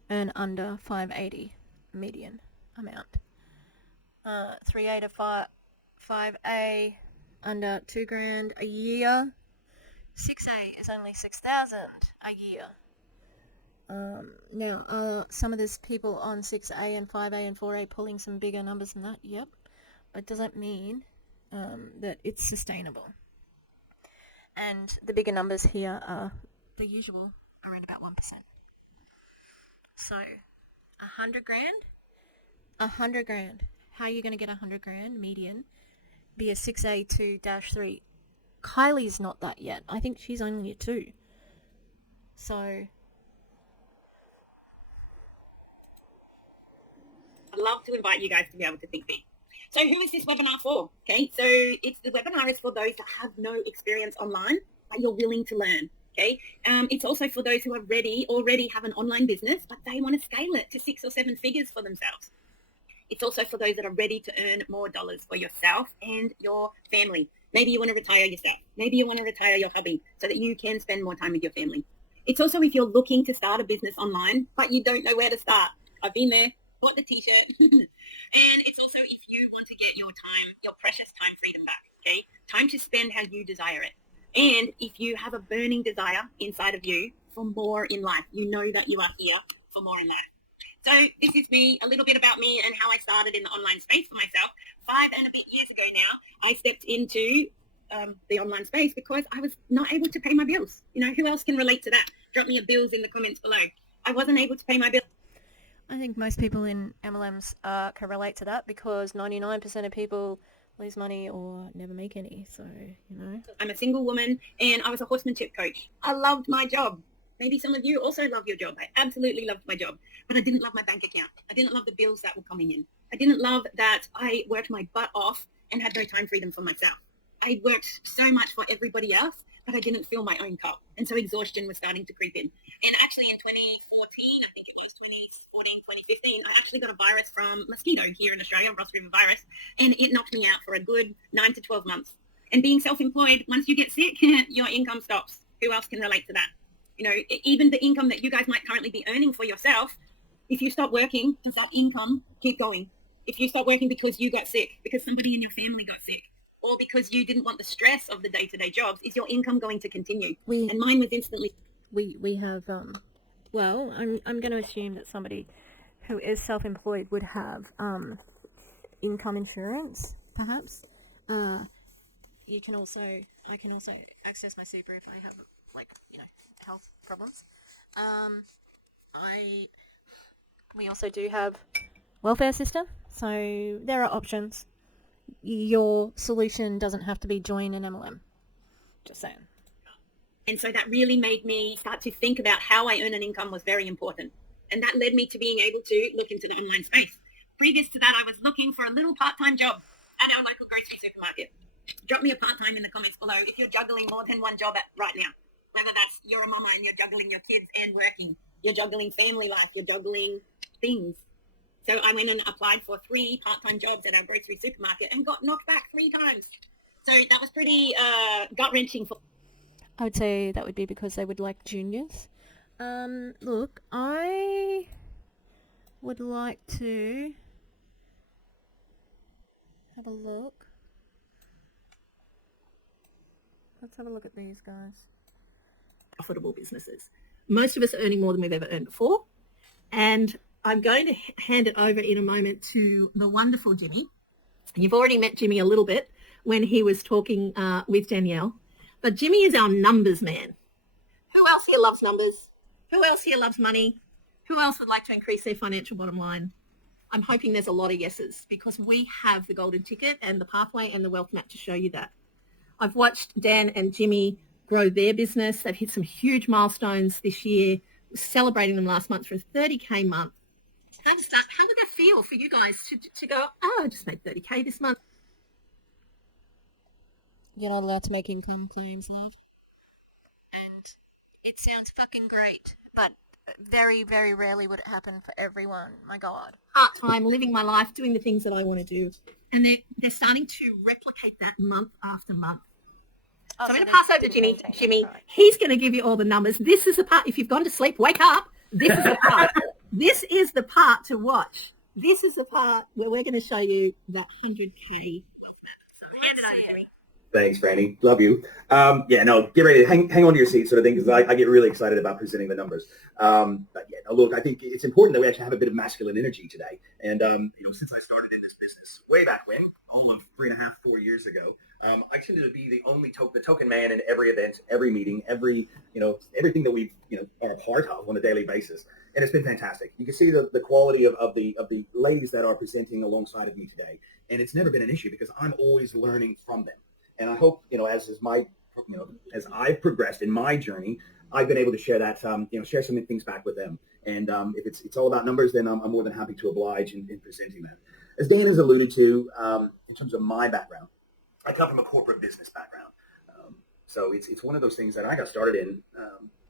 earn under $580 median amount. 3A to 5A, under $2,000 a year. 6A is only $6,000 a year. Now, some of these people on 6A and 5A and 4A pulling some bigger numbers than that? Yep. But doesn't mean that it's sustainable. And the bigger numbers here are the usual, around about 1%. So, $100,000? $100,000. How are you going to get $100,000 median? Be a 6A 2-3. Kylie's not that yet. I think she's only a 2. So... I'd love to invite you guys to be able to think big. So who is this webinar for? Okay, so the webinar is for those that have no experience online, but you're willing to learn. Okay, it's also for those who are already have an online business, but they want to scale it to 6 or 7 figures for themselves. It's also for those that are ready to earn more dollars for yourself and your family. Maybe you want to retire yourself. Maybe you want to retire your hubby so that you can spend more time with your family. It's also if you're looking to start a business online, but you don't know where to start. I've been there. Bought the t-shirt. And it's also if you want to get your time, your precious time freedom back, okay? Time to spend how you desire it. And if you have a burning desire inside of you for more in life, you know that you are here for more in life. So this is me, a little bit about me and how I started in the online space for myself. 5 and a bit years ago now, I stepped into the online space because I was not able to pay my bills. You know, who else can relate to that? Drop me your bills in the comments below. I wasn't able to pay my bills. I think most people in MLMs can relate to that because 99% of people lose money or never make any. So, you know. I'm a single woman and I was a horsemanship coach. I loved my job. Maybe some of you also love your job. I absolutely loved my job, but I didn't love my bank account. I didn't love the bills that were coming in. I didn't love that I worked my butt off and had no time freedom for myself. I worked so much for everybody else, but I didn't fill my own cup. And so exhaustion was starting to creep in. And actually in 2014, I think it was 2015, I actually got a virus from mosquito here in Australia, Ross River virus, and it knocked me out for a good 9 to 12 months. And being self-employed, once you get sick, your income stops. Who else can relate to that? You know, even the income that you guys might currently be earning for yourself, if you stop working, does that income keep going? If you stop working because you got sick, because somebody in your family got sick, or because you didn't want the stress of the day-to-day jobs, is your income going to continue? And mine was instantly. We have well, I'm going to assume that somebody who is self-employed would have income insurance, perhaps. I can also access my super if I have health problems. We also do have welfare system, so there are options. Your solution doesn't have to be join an MLM. Just saying. And so that really made me start to think about how I earn an income was very important. And that led me to being able to look into the online space. Previous to that, I was looking for a little part-time job at our local grocery supermarket. Drop me a part-time in the comments below if you're juggling more than one job right now. Whether that's you're a mama and you're juggling your kids and working, you're juggling family life, you're juggling things. So I went and applied for 3 part-time jobs at our grocery supermarket and got knocked back 3 times. So that was pretty gut-wrenching. I would say that would be because they would like juniors. Look, I would like to have a look. Let's have a look at these guys. Profitable businesses. Most of us are earning more than we've ever earned before. And I'm going to hand it over in a moment to the wonderful Jimmy. You've already met Jimmy a little bit when he was talking with Danielle. But Jimmy is our numbers man. Who else here loves numbers? Who else here loves money? Who else would like to increase their financial bottom line? I'm hoping there's a lot of yeses because we have the golden ticket and the pathway and the wealth map to show you that. I've watched Dan and Jimmy grow their business. They've hit some huge milestones this year, celebrating them last month for a 30K month. How did that feel for you guys to go, I just made 30K this month? You're not allowed to make income claims, love. And it sounds fucking great, but very, very rarely would it happen for everyone. My God. Part-time, living my life, doing the things that I want to do. And they're starting to replicate that month after month. So I'm going to pass over to Jimmy. Jimmy, he's going to give you all the numbers. This is the part, if you've gone to sleep, wake up. This is the part. This is the part to watch. This is the part where we're going to show you that 100K wealth map. So hand it over, Jimmy. Thanks, Franny. Love you. Get ready to hang on to your seat sort of thing because I get really excited about presenting the numbers. Look, I think it's important that we actually have a bit of masculine energy today. And, since I started in this business way back when, almost 3.5, 4 years ago, I tended to be the token man in every event, every meeting, everything that we, are a part of on a daily basis. And it's been fantastic. You can see the quality of the ladies that are presenting alongside of me today. And it's never been an issue because I'm always learning from them. And I hope, as I've progressed in my journey, I've been able to share that, share some things back with them. And if it's all about numbers, then I'm more than happy to oblige in presenting that. As Dan has alluded to, in terms of my background, I come from a corporate business background. So it's one of those things that I got started in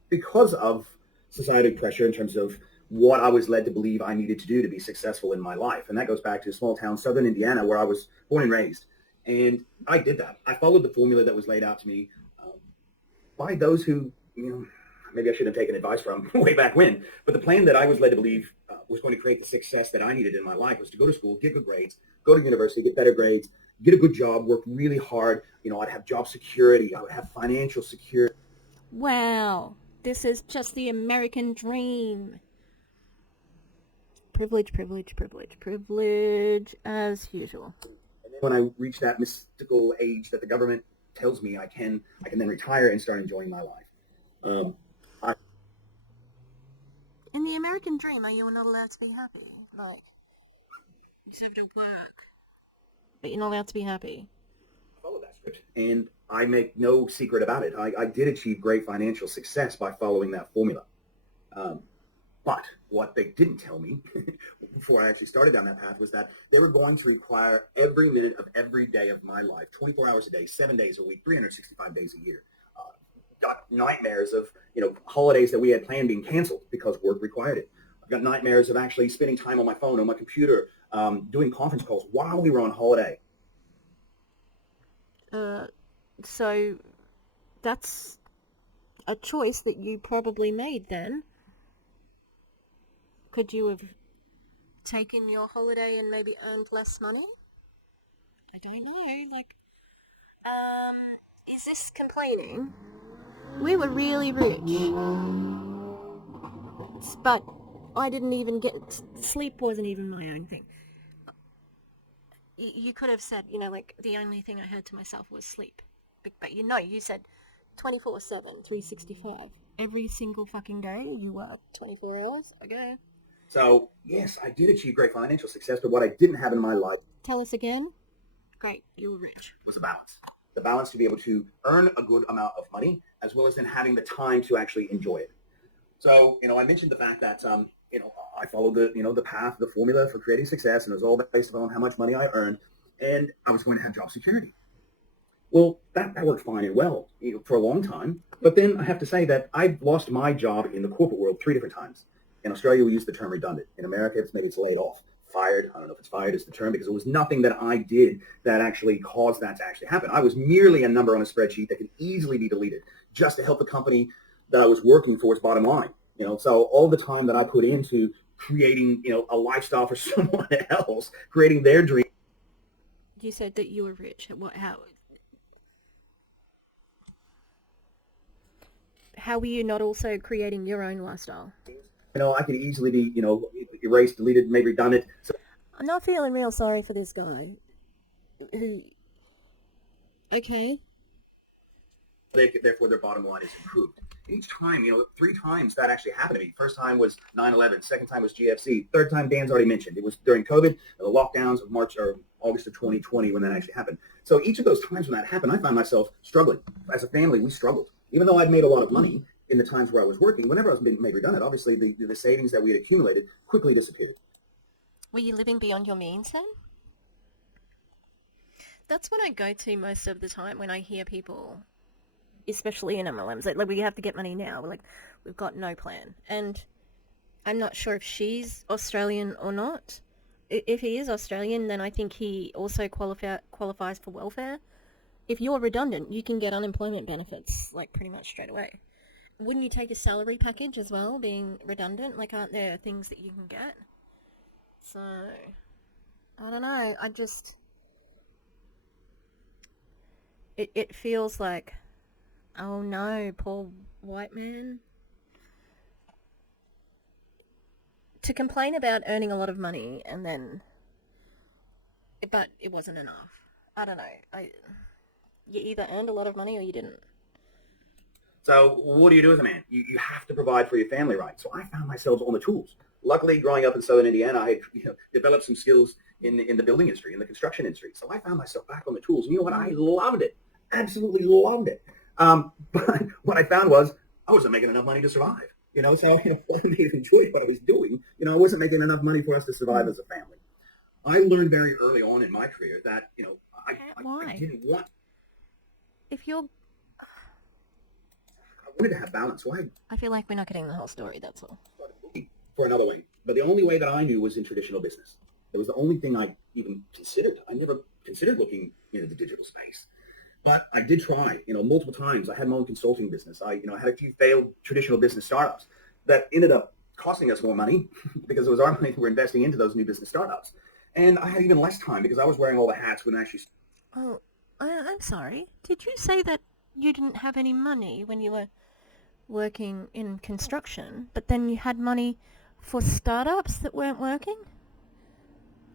because of societal pressure in terms of what I was led to believe I needed to do to be successful in my life. And that goes back to small town, southern Indiana, where I was born and raised. And I did that. I followed the formula that was laid out to me by those who, maybe I should have taken advice from way back when. But the plan that I was led to believe was going to create the success that I needed in my life was to go to school, get good grades, go to university, get better grades, get a good job, work really hard. I'd have job security. I would have financial security. Wow. This is just the American dream. Privilege, privilege, privilege, privilege, as usual. When I reached that mystical age that the government tells me I can then retire and start enjoying my life. In the American dream, are you not allowed to be happy? Like, you just have to work, but you're not allowed to be happy. Follow that script, and I make no secret about it. I did achieve great financial success by following that formula. But what they didn't tell me before I actually started down that path was that they were going to require every minute of every day of my life, 24 hours a day, 7 days a week, 365 days a year. Got nightmares of, holidays that we had planned being canceled because work required it. I've got nightmares of actually spending time on my phone, on my computer, doing conference calls while we were on holiday. So that's a choice that you probably made then. Could you have taken your holiday and maybe earned less money? I don't know, is this complaining? We were really rich, but I didn't even sleep wasn't even my own thing. You could have said, the only thing I had to myself was sleep. But you said 24/7, 365. Every single fucking day you work 24 hours? Okay. So, yes, I did achieve great financial success, but what I didn't have in my life Tell us again. Great, you were rich. was a balance. The balance to be able to earn a good amount of money, as well as then having the time to actually enjoy it. So, I mentioned the fact that, I followed the path, the formula for creating success, and it was all based upon how much money I earned, and I was going to have job security. Well, that worked fine and well, for a long time. But then I have to say that I've lost my job in the corporate world 3 different times. In Australia, we use the term redundant. In America, it's laid off. Fired. I don't know if it's fired is the term, because it was nothing that I did that actually caused that to actually happen. I was merely a number on a spreadsheet that could easily be deleted just to help the company that I was working for its bottom line. So all the time that I put into creating, a lifestyle for someone else, creating their dream. You said that you were rich. How were you not also creating your own lifestyle? I could easily be, erased, deleted, made redundant. So I'm not feeling real sorry for this guy. Okay. Therefore, their bottom line is improved. Each time, 3 times that actually happened to me. First time was 9/11. Second time was GFC. Third time, Dan's already mentioned. It was during COVID, the lockdowns of March or August of 2020 when that actually happened. So each of those times when that happened, I found myself struggling. As a family, we struggled. Even though I'd made a lot of money in the times where I was working, whenever I was being made redundant, obviously the savings that we had accumulated quickly disappeared. Were you living beyond your means then? That's what I go to most of the time when I hear people, especially in MLMs, like we have to get money now. We've got no plan. And I'm not sure if she's Australian or not. If he is Australian, then I think he also qualifies for welfare. If you're redundant, you can get unemployment benefits, pretty much straight away. Wouldn't you take a salary package as well, being redundant? Aren't there things that you can get? So, I don't know. It feels like, oh no, poor white man. To complain about earning a lot of money but it wasn't enough. I don't know. You either earned a lot of money or you didn't. So what do you do as a man? You have to provide for your family, right? So I found myself on the tools. Luckily, growing up in Southern Indiana, I had developed some skills in the building industry, in the construction industry. So I found myself back on the tools. And you know what? I loved it. Absolutely loved it. But what I found was I wasn't making enough money to survive. So I wasn't even enjoying what I was doing. I wasn't making enough money for us to survive as a family. I learned very early on in my career that, I didn't want. If you're... I wanted to have balance. So I feel like we're not getting the whole story, that's all. Started looking for another way. But the only way that I knew was in traditional business. It was the only thing I even considered. I never considered looking into the digital space. But I did try, multiple times. I had my own consulting business. I had a few failed traditional business startups that ended up costing us more money because it was our money we were investing into those new business startups. And I had even less time because I was wearing all the hats when actually... Oh, I'm sorry. Did you say that you didn't have any money when you were working in construction, but then you had money for startups that weren't working?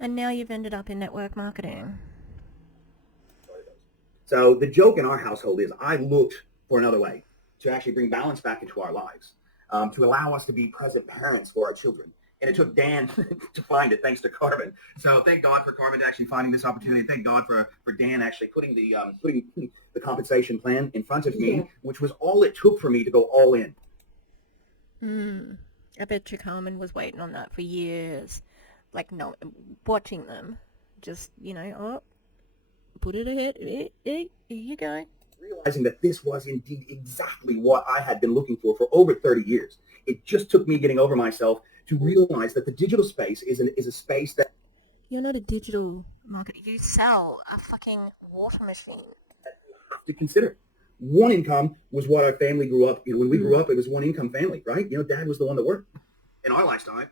And now you've ended up in network marketing. So the joke in our household is I looked for another way to actually bring balance back into our lives, to allow us to be present parents for our children. And it took Dan to find it, thanks to Carmen. So thank God for Carmen actually finding this opportunity. Thank God for Dan actually putting the compensation plan in front of me, which was all it took for me to go all in. I bet you Carmen was waiting on that for years. Like, no, watching them. Just, oh, put it ahead. Here you go. Realizing that this was indeed exactly what I had been looking for over 30 years. It just took me getting over myself to realize that the digital space is a space that... You're not a digital marketer. You sell a fucking water machine. To consider. One income was what our family grew up. When we grew up, it was one income family, right? Dad was the one that worked. In our lifetime,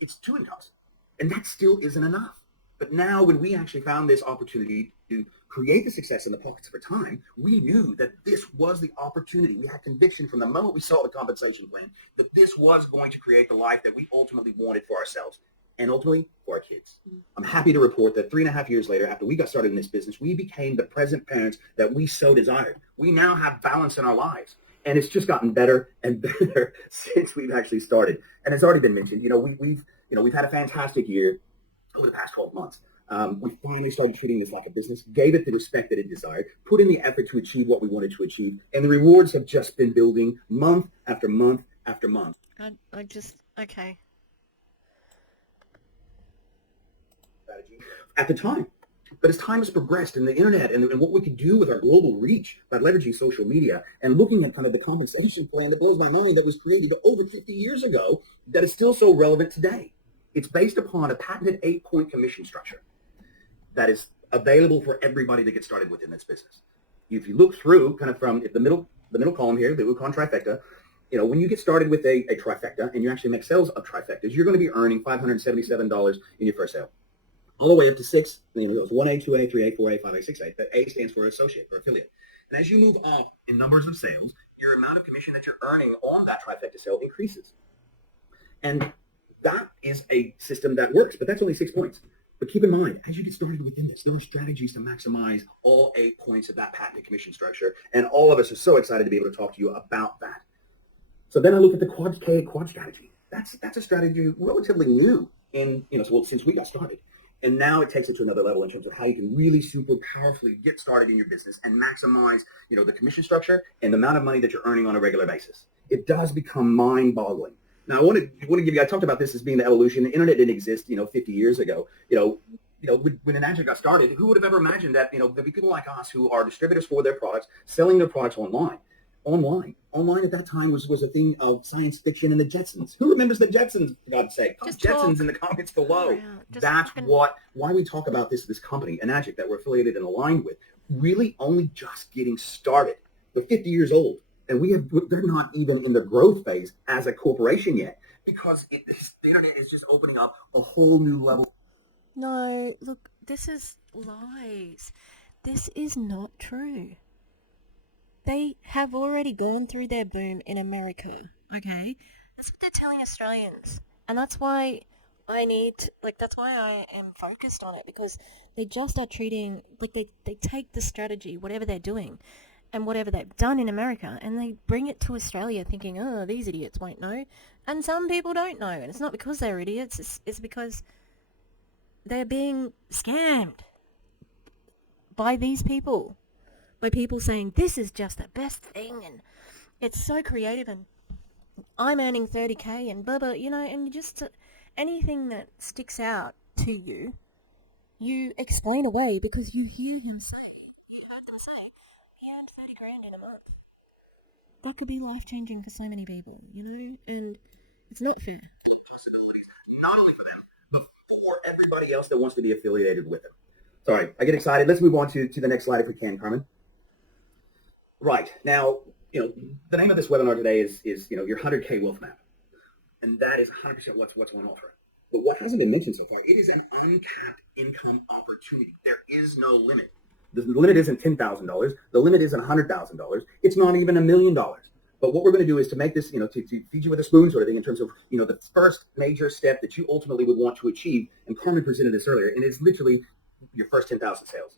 it's two incomes. And that still isn't enough. But now when we actually found this opportunity to create the success in the pockets of our time, we knew that this was the opportunity. We had conviction from the moment we saw the compensation plan that this was going to create the life that we ultimately wanted for ourselves and ultimately for our kids. I'm happy to report that 3.5 years later, after we got started in this business, we became the present parents that we so desired. We now have balance in our lives. And it's just gotten better and better since we've actually started. And it's already been mentioned, we've had a fantastic year over the past 12 months. We finally started treating this like a business, gave it the respect that it desired, put in the effort to achieve what we wanted to achieve, and the rewards have just been building month after month after month. Okay. At the time. But as time has progressed and the internet and what we can do with our global reach by leveraging social media and looking at kind of the compensation plan that blows my mind that was created over 50 years ago that is still so relevant today. It's based upon a patented 8-point commission structure that is available for everybody to get started within this business. If you look through kind of from the middle column here, the Wukon trifecta, when you get started with a trifecta and you actually make sales of trifectas, you're going to be earning $577 in your first sale. All the way up to 6, it goes 1A, 2A, 3A, 4A, 5A, 6A. That A stands for associate or affiliate. And as you move up in numbers of sales, your amount of commission that you're earning on that trifecta sale increases. And that is a system that works, but that's only 6 points. But keep in mind, as you get started within this, there are strategies to maximize all 8 points of that patented commission structure. And all of us are so excited to be able to talk to you about that. So then I look at the quad strategy. That's a strategy relatively new since we got started. And now it takes it to another level in terms of how you can really super powerfully get started in your business and maximize, the commission structure and the amount of money that you're earning on a regular basis. It does become mind-boggling. Now, I want to give you, I talked about this as being the evolution. The internet didn't exist, 50 years ago. When Enagic got started, who would have ever imagined that, there'd be people like us who are distributors for their products, selling their products online. Online at that time was a thing of science fiction and the Jetsons. Who remembers the Jetsons, for God's sake? Jetsons in the comments below. Why we talk about this company, Enagic, that we're affiliated and aligned with, really only just getting started. They're 50 years old, and they're not even in the growth phase as a corporation yet, because the internet is just opening up a whole new level. No, look, this is lies. This is not true. They have already gone through their boom in America, okay? That's what they're telling Australians. And that's why that's why I am focused on it, because they just are treating, they take the strategy, whatever they're doing, and whatever they've done in America, and they bring it to Australia thinking, oh, these idiots won't know. And some people don't know, and it's not because they're idiots, it's because they're being scammed by these people. By people saying, this is just the best thing, and it's so creative, and I'm earning 30K, and blah, blah, and just anything that sticks out to you, you explain away because you heard them say, he earned 30 grand in a month. That could be life-changing for so many people, and it's not fair. Possibilities, not only for them, but for everybody else that wants to be affiliated with them. Sorry, I get excited. Let's move on to the next slide if we can, Carmen. Right. Now, the name of this webinar today is your 100K wealth map. And that is 100% what's on offer. But what hasn't been mentioned so far, it is an uncapped income opportunity. There is no limit. The limit isn't $10,000. The limit isn't $100,000. It's not even $1 million. But what we're going to do is to make this, to feed you with a spoon sort of thing in terms of, the first major step that you ultimately would want to achieve. And Carmen presented this earlier, and it's literally your first 10,000 sales.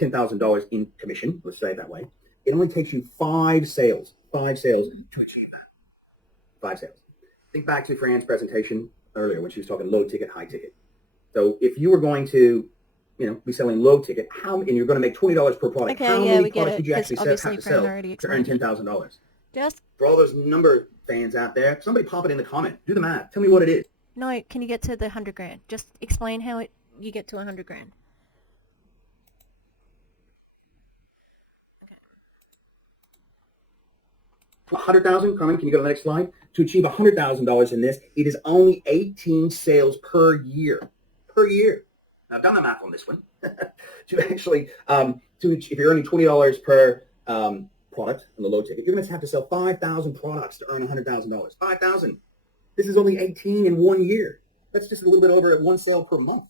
$10,000 in commission, let's say it that way, it only takes you 5 sales to achieve that. 5 sales. Think back to Fran's presentation earlier when she was talking low ticket, high ticket. So if you were going to, be selling low ticket, and you're going to make $20 per product, Okay, how yeah, many we get products it, would you 'cause actually obviously have to Fran sell already to earn explained it. $10,000? Just For all those number fans out there, somebody pop it in the comment. Do the math. Tell me what it is. no. Can you get to the 100 grand? Just explain how you get to 100 grand. 100,000, Carmen, can you go to the next slide? To achieve $100,000 in this, it is only 18 sales per year. Per year. Now, I've done the math on this one. To actually, if you're earning $20 per product on the low ticket, you're going to have to sell 5,000 products to earn $100,000. 5,000. This is only 18 in 1 year. That's just a little bit over 1 sale per month.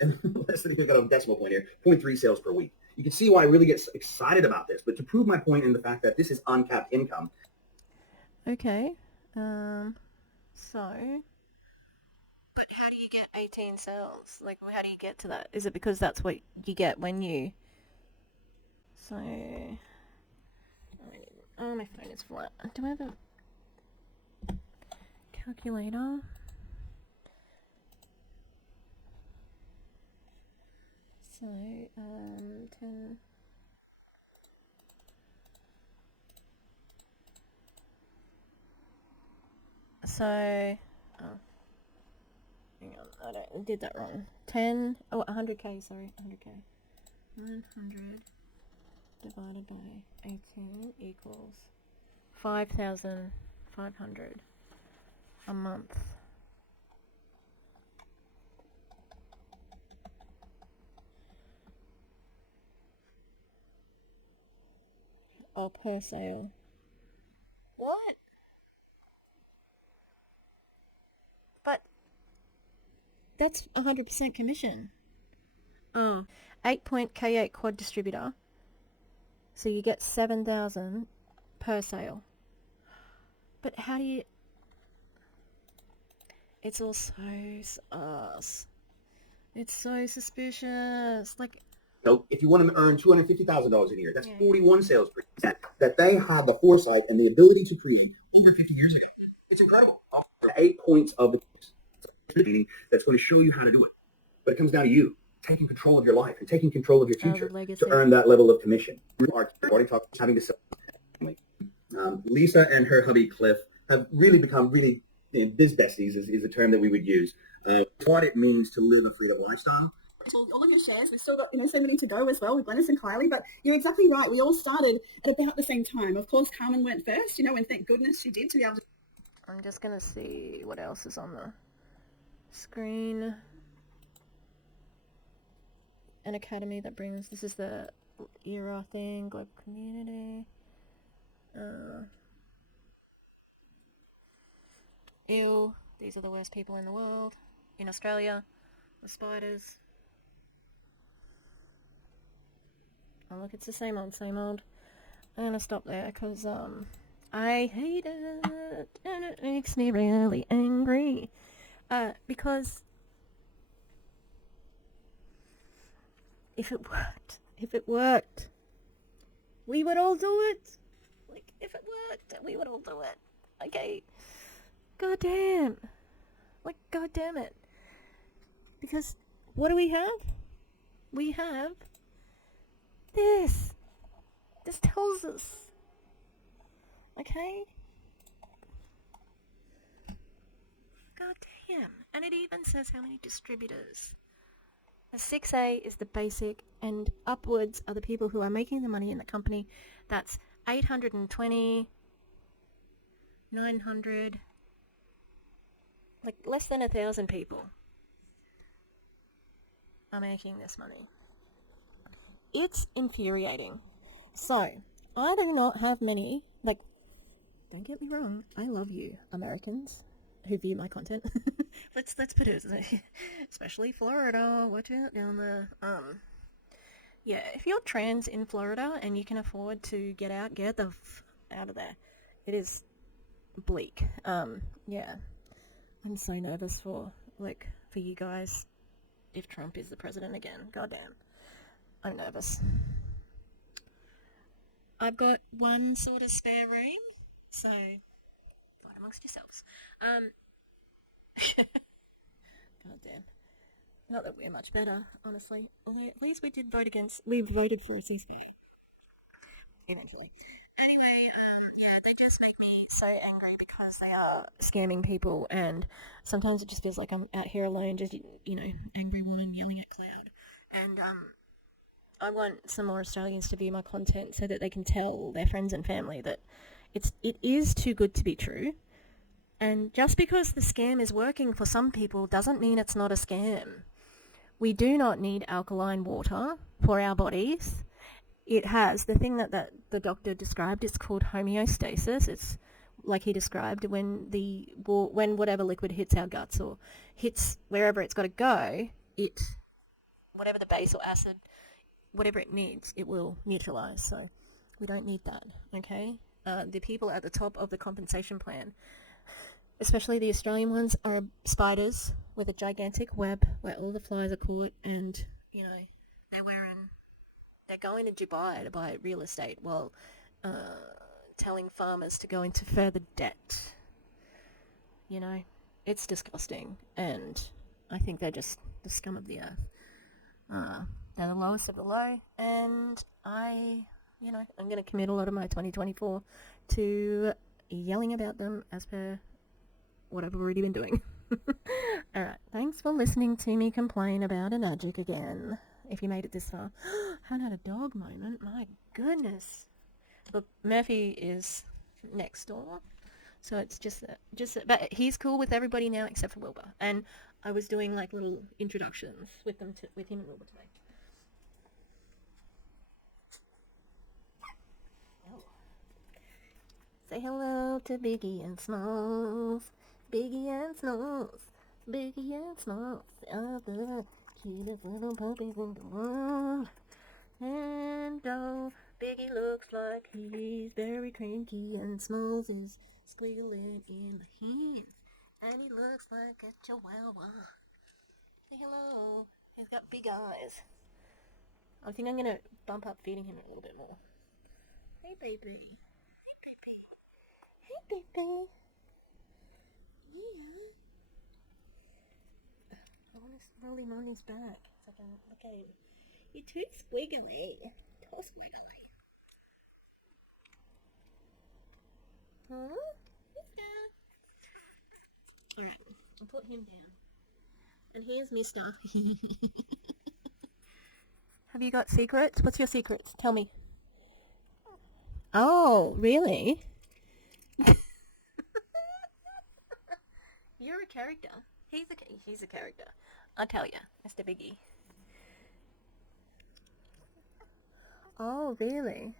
And let's see if we got a decimal point here. 0.3 sales per week. You can see why I really get excited about this. But to prove my point in the fact that this is uncapped income. Okay. So. But how do you get 18 sales? Like, how do you get to that? Is it because that's what you get when you... So... Oh, my phone is flat. Do I have a calculator? So, 10... So... Oh. Hang on, I did that wrong. 100k, sorry, 100k. 100 divided by 18 equals 5,500 a month. Oh, per sale. What? But that's 100% commission. Oh, 8-point K8 quad distributor. So you get 7,000 per sale. But how do you... It's all so sus. It's so suspicious. Like... So if you want to earn $250,000 a year, that's 41 sales per year that they have the foresight and the ability to create over 50 years ago. It's incredible. 8 points of the meeting that's going to show you how to do it. But it comes down to you taking control of your life and taking control of your future to earn that level of commission. Already talked having to sell. Lisa and her hubby Cliff have really become biz besties is a term that we would use. What it means to live a freedom lifestyle. All of your shares, we've still got so many to go as well with Glennis and Kylie, but you're exactly right. We all started at about the same time. Of course, Carmen went first, and thank goodness she did to be able to. I'm just gonna see what else is on the screen. An academy that brings, this is the ERA thing, global community. Ew, these are the worst people in the world. In Australia, the spiders. Oh look, it's the same old, same old. I'm gonna stop there because I hate it and it makes me really angry. Because if it worked, we would all do it. Like, if it worked, we would all do it. Okay? God damn. Like, god damn it. Because, what do we have? We have this. This tells us. Okay? God damn. And it even says how many distributors. A 6A is the basic, and upwards are the people who are making the money in the company. That's 820, 900, like less than 1,000 people are making this money. It's infuriating. So, I do not have many, don't get me wrong, I love you, Americans who view my content. let's put it, especially Florida, watch out down there. Yeah, if you're trans in Florida and you can afford to get out the out of there. It is bleak. Yeah, I'm so nervous for you guys if Trump is the president again. Goddamn, I'm nervous. I've got one sort of spare room, so fight amongst yourselves. God damn. Not that we're much better, honestly. Although at least we voted for a ceasefire. Eventually. Anyway, yeah, they just make me so angry because they are scamming people, and sometimes it just feels like I'm out here alone, just, angry woman yelling at cloud. And, I want some more Australians to view my content so that they can tell their friends and family that it is too good to be true. And just because the scam is working for some people doesn't mean it's not a scam. We do not need alkaline water for our bodies. It has the thing that the doctor described. It's called homeostasis. It's like he described when whatever liquid hits our guts or hits wherever it's got to go, whatever the base or acid, whatever it needs, it will neutralize. So we don't need that. Okay. The people at the top of the compensation plan, especially the Australian ones, are spiders with a gigantic web where all the flies are caught, and they're going to Dubai to buy real estate while telling farmers to go into further debt. It's disgusting, and I think they're just the scum of the earth. They're the lowest of the low, and I'm going to commit a lot of my 2024 to yelling about them as per what I've already been doing. Alright, thanks for listening to me complain about Enagic again. If you made it this far. Haven't had a dog moment, my goodness. Look, Murphy is next door, so it's just but he's cool with everybody now except for Wilbur. And I was doing like little introductions with him and Wilbur today. Oh. Say hello to Biggie and Smalls. Biggie and Smalls. Biggie and Smalls are the cutest little puppies in the world. And oh, Biggie looks like he's very cranky, and Smalls is squiggling in the hands, and he looks like a chihuahua. Say hello. He's got big eyes. I think I'm gonna bump up feeding him a little bit more. Hey, baby. Hey, baby. Hey, baby. Yeah. I want to roll him on his back so I can look at him. You're too squiggly. Too squiggly. Huh? Alright, I'll put him down. And here's Mister. Have you got secrets? What's your secrets? Tell me. Oh, really? You're a character. He's a character. I'll tell you, Mr. Biggie. Oh, really?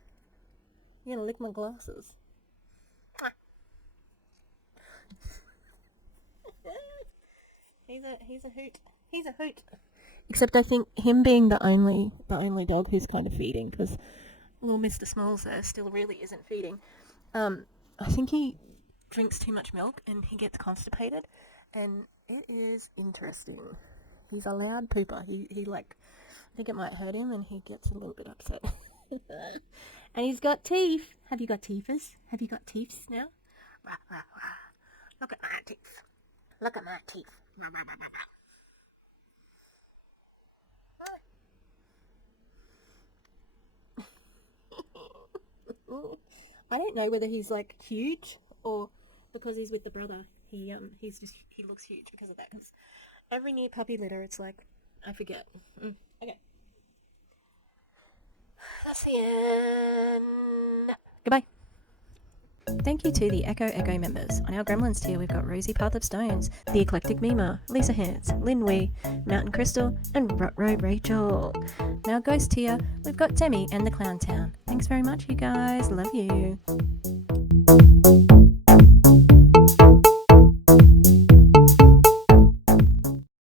You're gonna lick my glasses. He's a hoot. He's a hoot. Except I think him being the only dog who's kind of feeding, because little Mr. Smalls there still really isn't feeding. I think he drinks too much milk and he gets constipated, and it is interesting. He's a loud pooper. He like, I think it might hurt him, and he gets a little bit upset. And he's got teeth. Have you got teethers? Have you got teeths now? Rah, rah, rah. Look at my teeth. Look at my teeth. Rah, rah, rah, rah. I don't know whether he's like huge or because he's with the brother. He looks huge because of that. Because every new puppy litter, it's like, I forget. Okay. That's the end. Goodbye. Thank you to the Echo members. On our Gremlins tier, we've got Rosie Path of Stones, The Eclectic Mima, Lisa Hans, Lynn Wee, Mountain Crystal, and Rutrow Rachel. Now Ghost tier, we've got Demi and the Clown Town. Thanks very much, you guys. Love you.